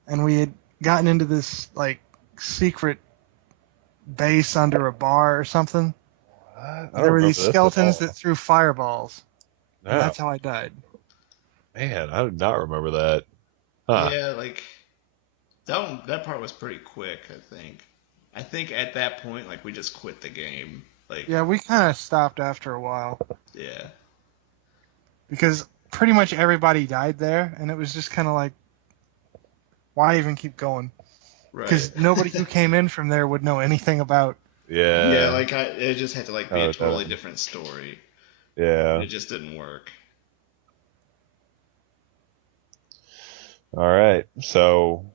and we had gotten into this like secret base under a bar or something. I don't And there were remember these this at skeletons all. that threw fireballs, and No, that's how I died. man, I do not remember that. Huh? Yeah, like that part was pretty quick, I think. I think at that point, like we just quit the game. Like, Yeah, we kind of stopped after a while yeah, because pretty much everybody died there, and it was just kind of like, why even keep going? right. Because nobody who came in from there would know anything about. Yeah, Yeah. like it just had to like be Oh, a totally definitely. different story. Yeah. It just didn't work. All right. So,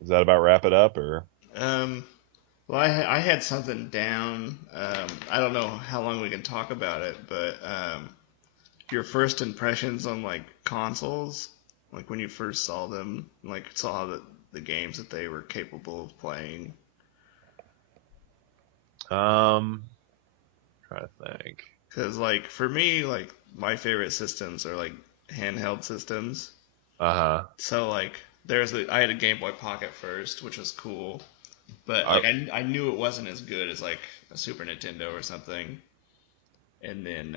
does that about wrap it up, or? Um, well, I had something down. I don't know how long we can talk about it, but your first impressions on like consoles, like when you first saw them, like saw the games that they were capable of playing. Trying to think. Because like for me, like my favorite systems are like handheld systems. Uh So like I had a Game Boy Pocket first, which was cool, but huh. like I knew it wasn't as good as like a Super Nintendo or something. And then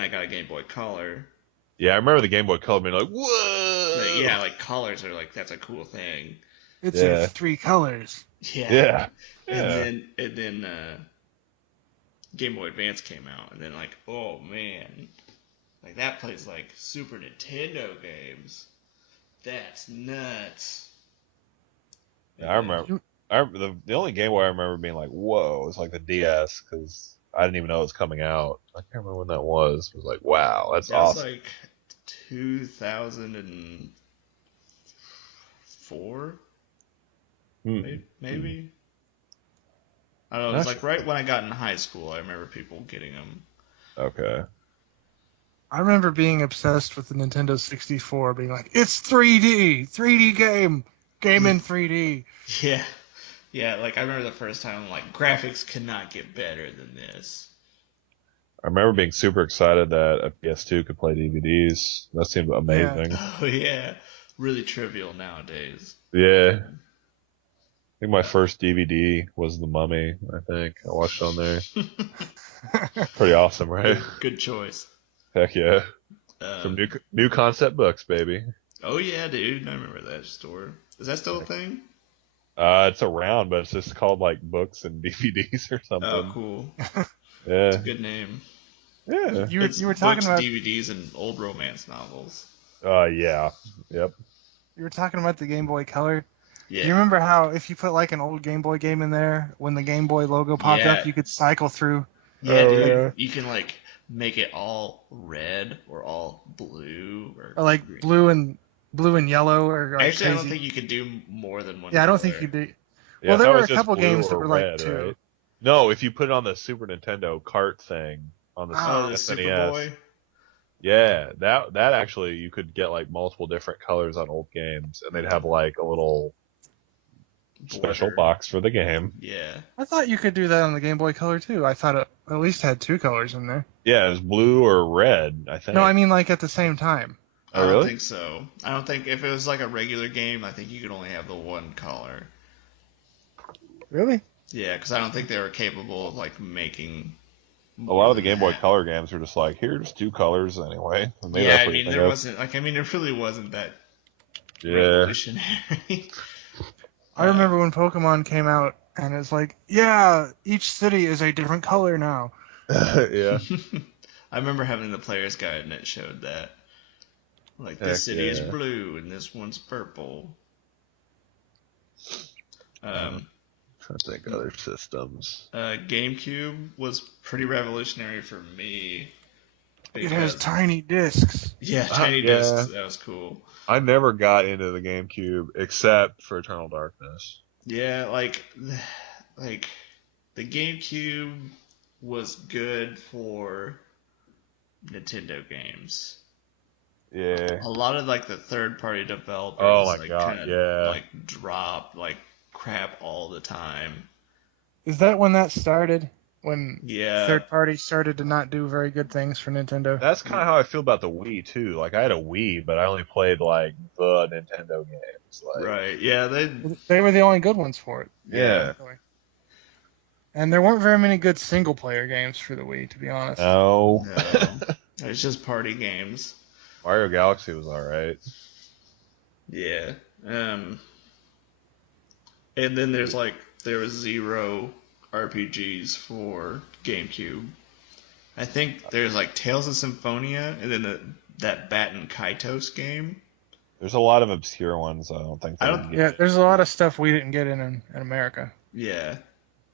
I got a Game Boy Color, Yeah, I remember the Game Boy Color being like, Like, whoa! yeah, like colors are like that's a cool thing. It's Yeah. 3 colors. Yeah. Yeah. And Yeah. then Game Boy Advance came out, and then like, oh man, like that plays like Super Nintendo games. That's nuts. Yeah, And I then remember. The only Game Boy I remember being like, whoa, was like the DS, because I didn't even know it was coming out. I can't remember when that was. It was like, wow, that's that was awesome. like 2004, Hmm. maybe. I don't know. It was Not like sure. right when I got in high school. I remember people getting them. Okay. I remember being obsessed with the Nintendo 64, being like, it's 3D game, game in 3D. Yeah, yeah. Like I remember the first time, I'm like, graphics cannot get better than this. I remember being super excited that a PS2 could play DVDs. That seemed Yeah. amazing. Oh yeah, really trivial nowadays. Yeah. I think my first DVD was The Mummy, I think. I watched on there. Pretty awesome, right? Good choice. Heck yeah. From Um, new concept books, baby. oh yeah, dude, I remember that store. Is that still a thing? It's around, but it's just called like books and DVDs or Oh, something. cool. It's a Yeah. good name. Yeah. It's You were talking books, about DVDs, and old romance novels. Yeah. Yep. the Game Boy Color. Do you Yeah, remember how if you put like an old Game Boy game in there, when the Game Boy logo popped yeah, up, you could cycle through? yeah, Oh dude. yeah. You can like make it all red or all blue or Or like green. blue and yellow, or like Actually, I don't crazy. think you could do more than one Yeah, I don't think color. you do. Yeah, Well, I there thought it were was a just couple blue games that or were like red, 2. right? No, if you put it on the Super Nintendo cart thing on the Oh, Oh, the SNES, Superboy. yeah, that actually you could get like multiple different colors on old games, and they'd have like a little special Border. box for the game. Yeah. I thought you could do that on the Game Boy Color too. I thought it at least had 2 colors in there. Yeah, it was blue or red, I No, I think. mean like at the same time. Oh, I don't really? think so. I don't think if it was like a regular game, I think you could only have the one color. Really? Yeah, because I don't think they were capable of like making A more lot of the than Game Boy that. Color games are just like, here's two colors anyway. And maybe Yeah, that's I what you mean think there of. wasn't like I mean it really wasn't that Yeah. revolutionary. I remember when Pokemon came out, and it's like, yeah, each city is a different color now. Yeah. I remember having the player's guide and it showed that. Like this Heck city is yeah. blue and this one's purple. Uh, Um, trying to think other systems. GameCube was pretty revolutionary for me It has because tiny discs. yeah, tiny Yeah. discs that was cool. I never got into the GameCube except for Eternal Darkness. Yeah, like the GameCube was good for Nintendo games. Yeah. A lot of like the third party Oh developers my like god, kind of yeah. like drop like crap all the time. Is that when that started? When Yeah. third parties started to not do very good things for Nintendo? That's kind of how I feel about the Wii too. Like I had a Wii, but I only played like the Nintendo games. Like, Right. Yeah, They were the only good ones for it. yeah. yeah. And there weren't very many good single player games for the Wii, to be honest. No. No. It's just party games. Mario Galaxy was alright. Yeah. And then there was zero RPGs for GameCube. I think there's like Tales of Symphonia and then that Batten Kaitos game. There's a lot of obscure ones. I don't think. I They don't- would Yeah, get. there's a lot of stuff we didn't get in America. Yeah.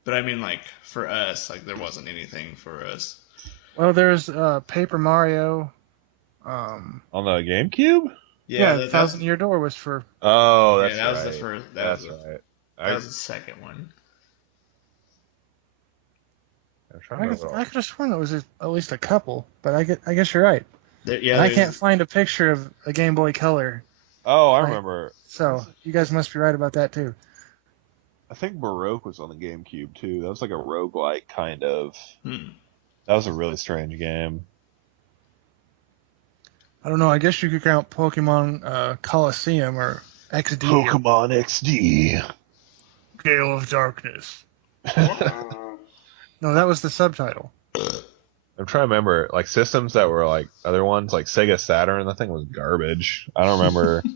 But I mean like for us, like there wasn't anything for us. Well, there's Paper Mario. On the GameCube? Yeah, that, Thousand Year Door was for. Oh, yeah, that's that was right. the first. That's right. That was the second one. I'm trying to remember. I could have sworn there was at least a couple, but I guess you're right. Yeah, And I can't find a picture of a Game Boy Color, Oh, I Right. remember. so you guys must be right about that too. I think Baroque was on the GameCube too. That was like a roguelike kind of. Hmm. That was a really strange game. I don't know. I guess you could count Pokemon Coliseum or XD. Pokemon XD. Gale of Darkness. No, that was the subtitle. I'm trying to remember, like, systems that were, like, other ones, like Sega Saturn, that thing was garbage. I don't remember,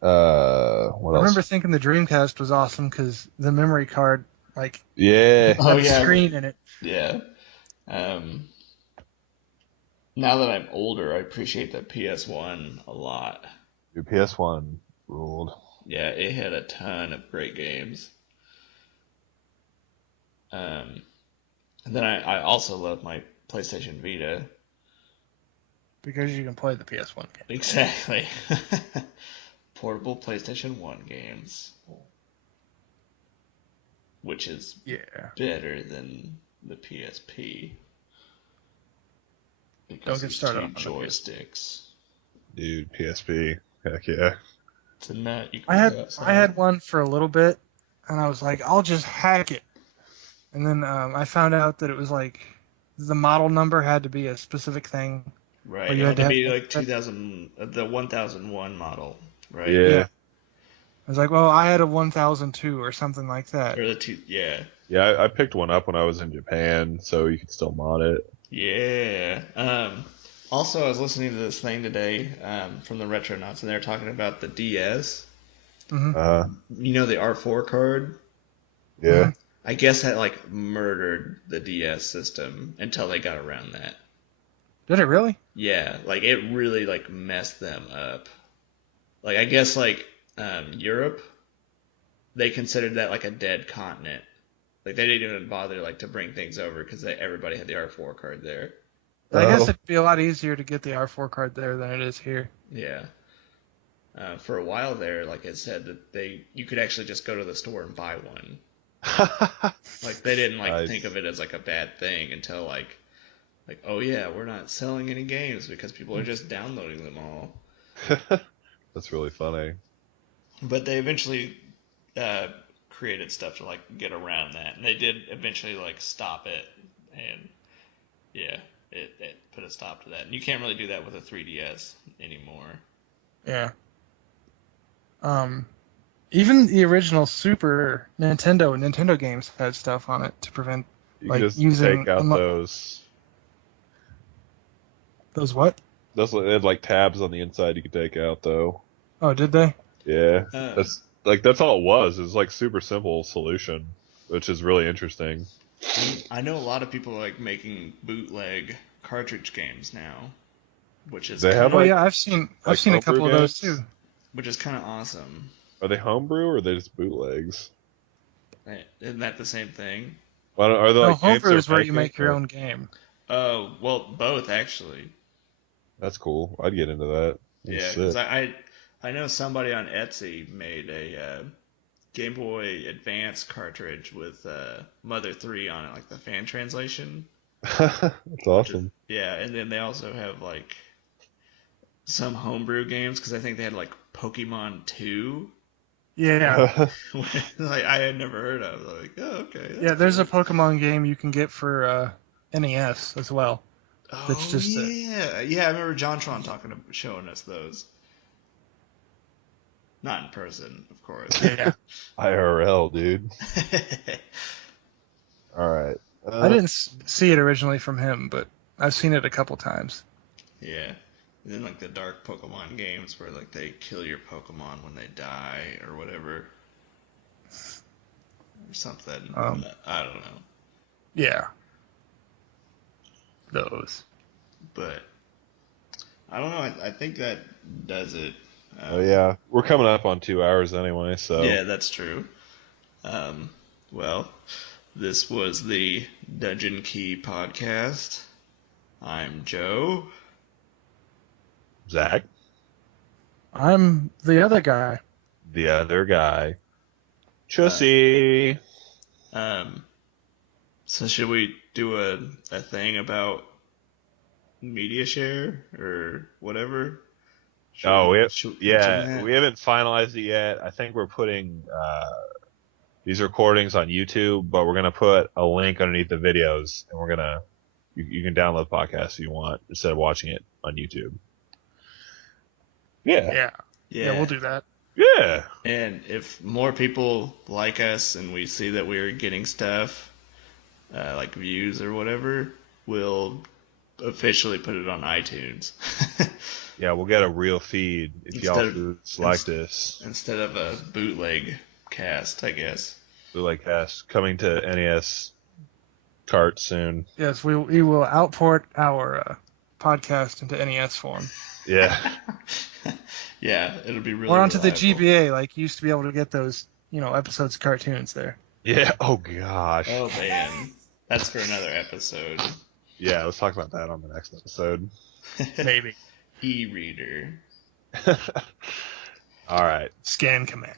what I else? remember thinking the Dreamcast was awesome because the memory card, like, Yeah, Oh had a yeah, screen in it. yeah. Um, now that I'm older, I appreciate the PS1 a lot. your PS1 ruled. Yeah, it had a ton of great games. Um, and then I also love my PlayStation Vita. Because you can play the PS1 game. Exactly. Portable PlayStation 1 games, which is Yeah. better than the PSP Don't because get there's started two on the PS. joysticks. Dude, PSP. Heck yeah. It's a nut. You I can had go I outside. had one for a little bit, and I was like, I'll just hack it. And then I found out that it was like the model number had to be a specific thing, or Right. you It had had to to have be the like 2000, the 1001 model, right? yeah. Yeah. I was like, well, I had a 1002 or something like that. Or the two, yeah. Yeah, I picked one up when I was in Japan, so you could still mod it. Yeah. Also, I was listening to this thing today from the Retronauts, and they were talking about the DS. Hmm. Uh, You know the R4 card? Hmm. yeah. I guess that like murdered the DS system until they got around that. Did it really? Yeah, like it really like messed them up. Like I guess like Europe, they considered that like a dead continent. Like they didn't even bother like to bring things over because everybody had the R4 card there. I guess Oh, it'd be a lot easier to get the R4 card there than it is here. Yeah. For a while there, like it said that you could actually just go to the store and buy one. Like they didn't like think nice. of it as like a bad thing until like oh yeah, we're not selling any games because people are just downloading them all. That's really funny. But they eventually uh, created stuff to like get around that, and they did eventually like stop it, and yeah, it put a stop to that. And you can't really do that with a 3DS anymore. Yeah. Um, Even the original Super Nintendo games had stuff on it to prevent You could like just using take out those. those what? Those they had like tabs on the inside you could take out though. Oh, did they? Yeah, Um, that's all it was. It was like super simple solution, which is really interesting. I know a lot of people like making bootleg cartridge games now, which is They have kind Oh of yeah, I've seen a homebrew couple of those too. games. awesome. Are they homebrew or are they just bootlegs? Right? Isn't that the same thing? Are they No, like games homebrew they're is where you making? make your Or own game. Oh, well, both actually. that's cool. I'd get into that. That's Yeah, because sick. I know somebody on Etsy made a Game Boy Advance cartridge with Mother 3 on it, like the fan translation. That's Which is awesome. yeah, and then they also have like some homebrew games because I think they had like Pokemon 2, Yeah, like I had never heard of. Like, oh okay, that's yeah. There's a cool. Pokemon game you can get for NES as well. That's Oh just yeah, yeah. I remember JonTron showing us those. Not in person, of course. yeah. IRL, dude. All right. I didn't see it originally from him, but I've seen it a couple times. Yeah. And then like the dark Pokemon games where like they kill your Pokemon when they die or whatever or something. Um, I don't know. yeah, those. But I don't know. I think that does it. Oh Um, yeah, we're coming up on 2 hours anyway, so yeah, that's true. Um, well, this was the Dungeon Key podcast. I'm Joe. Zach, I'm the other guy. the other guy, Uh, Chussy. um, so should we do a thing about media share or whatever? Should Oh, should we mention yeah, that? we haven't finalized it yet. I think we're putting these recordings on YouTube, but we're gonna put a link underneath the videos, and you can download the podcast if you want instead of watching it on YouTube. Yeah, Yeah, yeah. We'll Yeah. do that. yeah. And if more people like us and we see that we're getting stuff, like views or whatever, we'll officially put it on iTunes. Yeah, we'll get a real feed if y'all Instead of- foods like this. Instead of a bootleg cast, I guess. Bootleg cast coming to NES cart soon. Yes, we will outport our podcast into NES form. Yeah. Yeah, it'll be really Or onto the reliable. GBA, like you used to be able to get those, episodes of cartoons there. Yeah. Oh gosh. Oh man, that's for another episode. Yeah, let's talk about that on the next episode. Maybe. E-reader. All right. Scan command.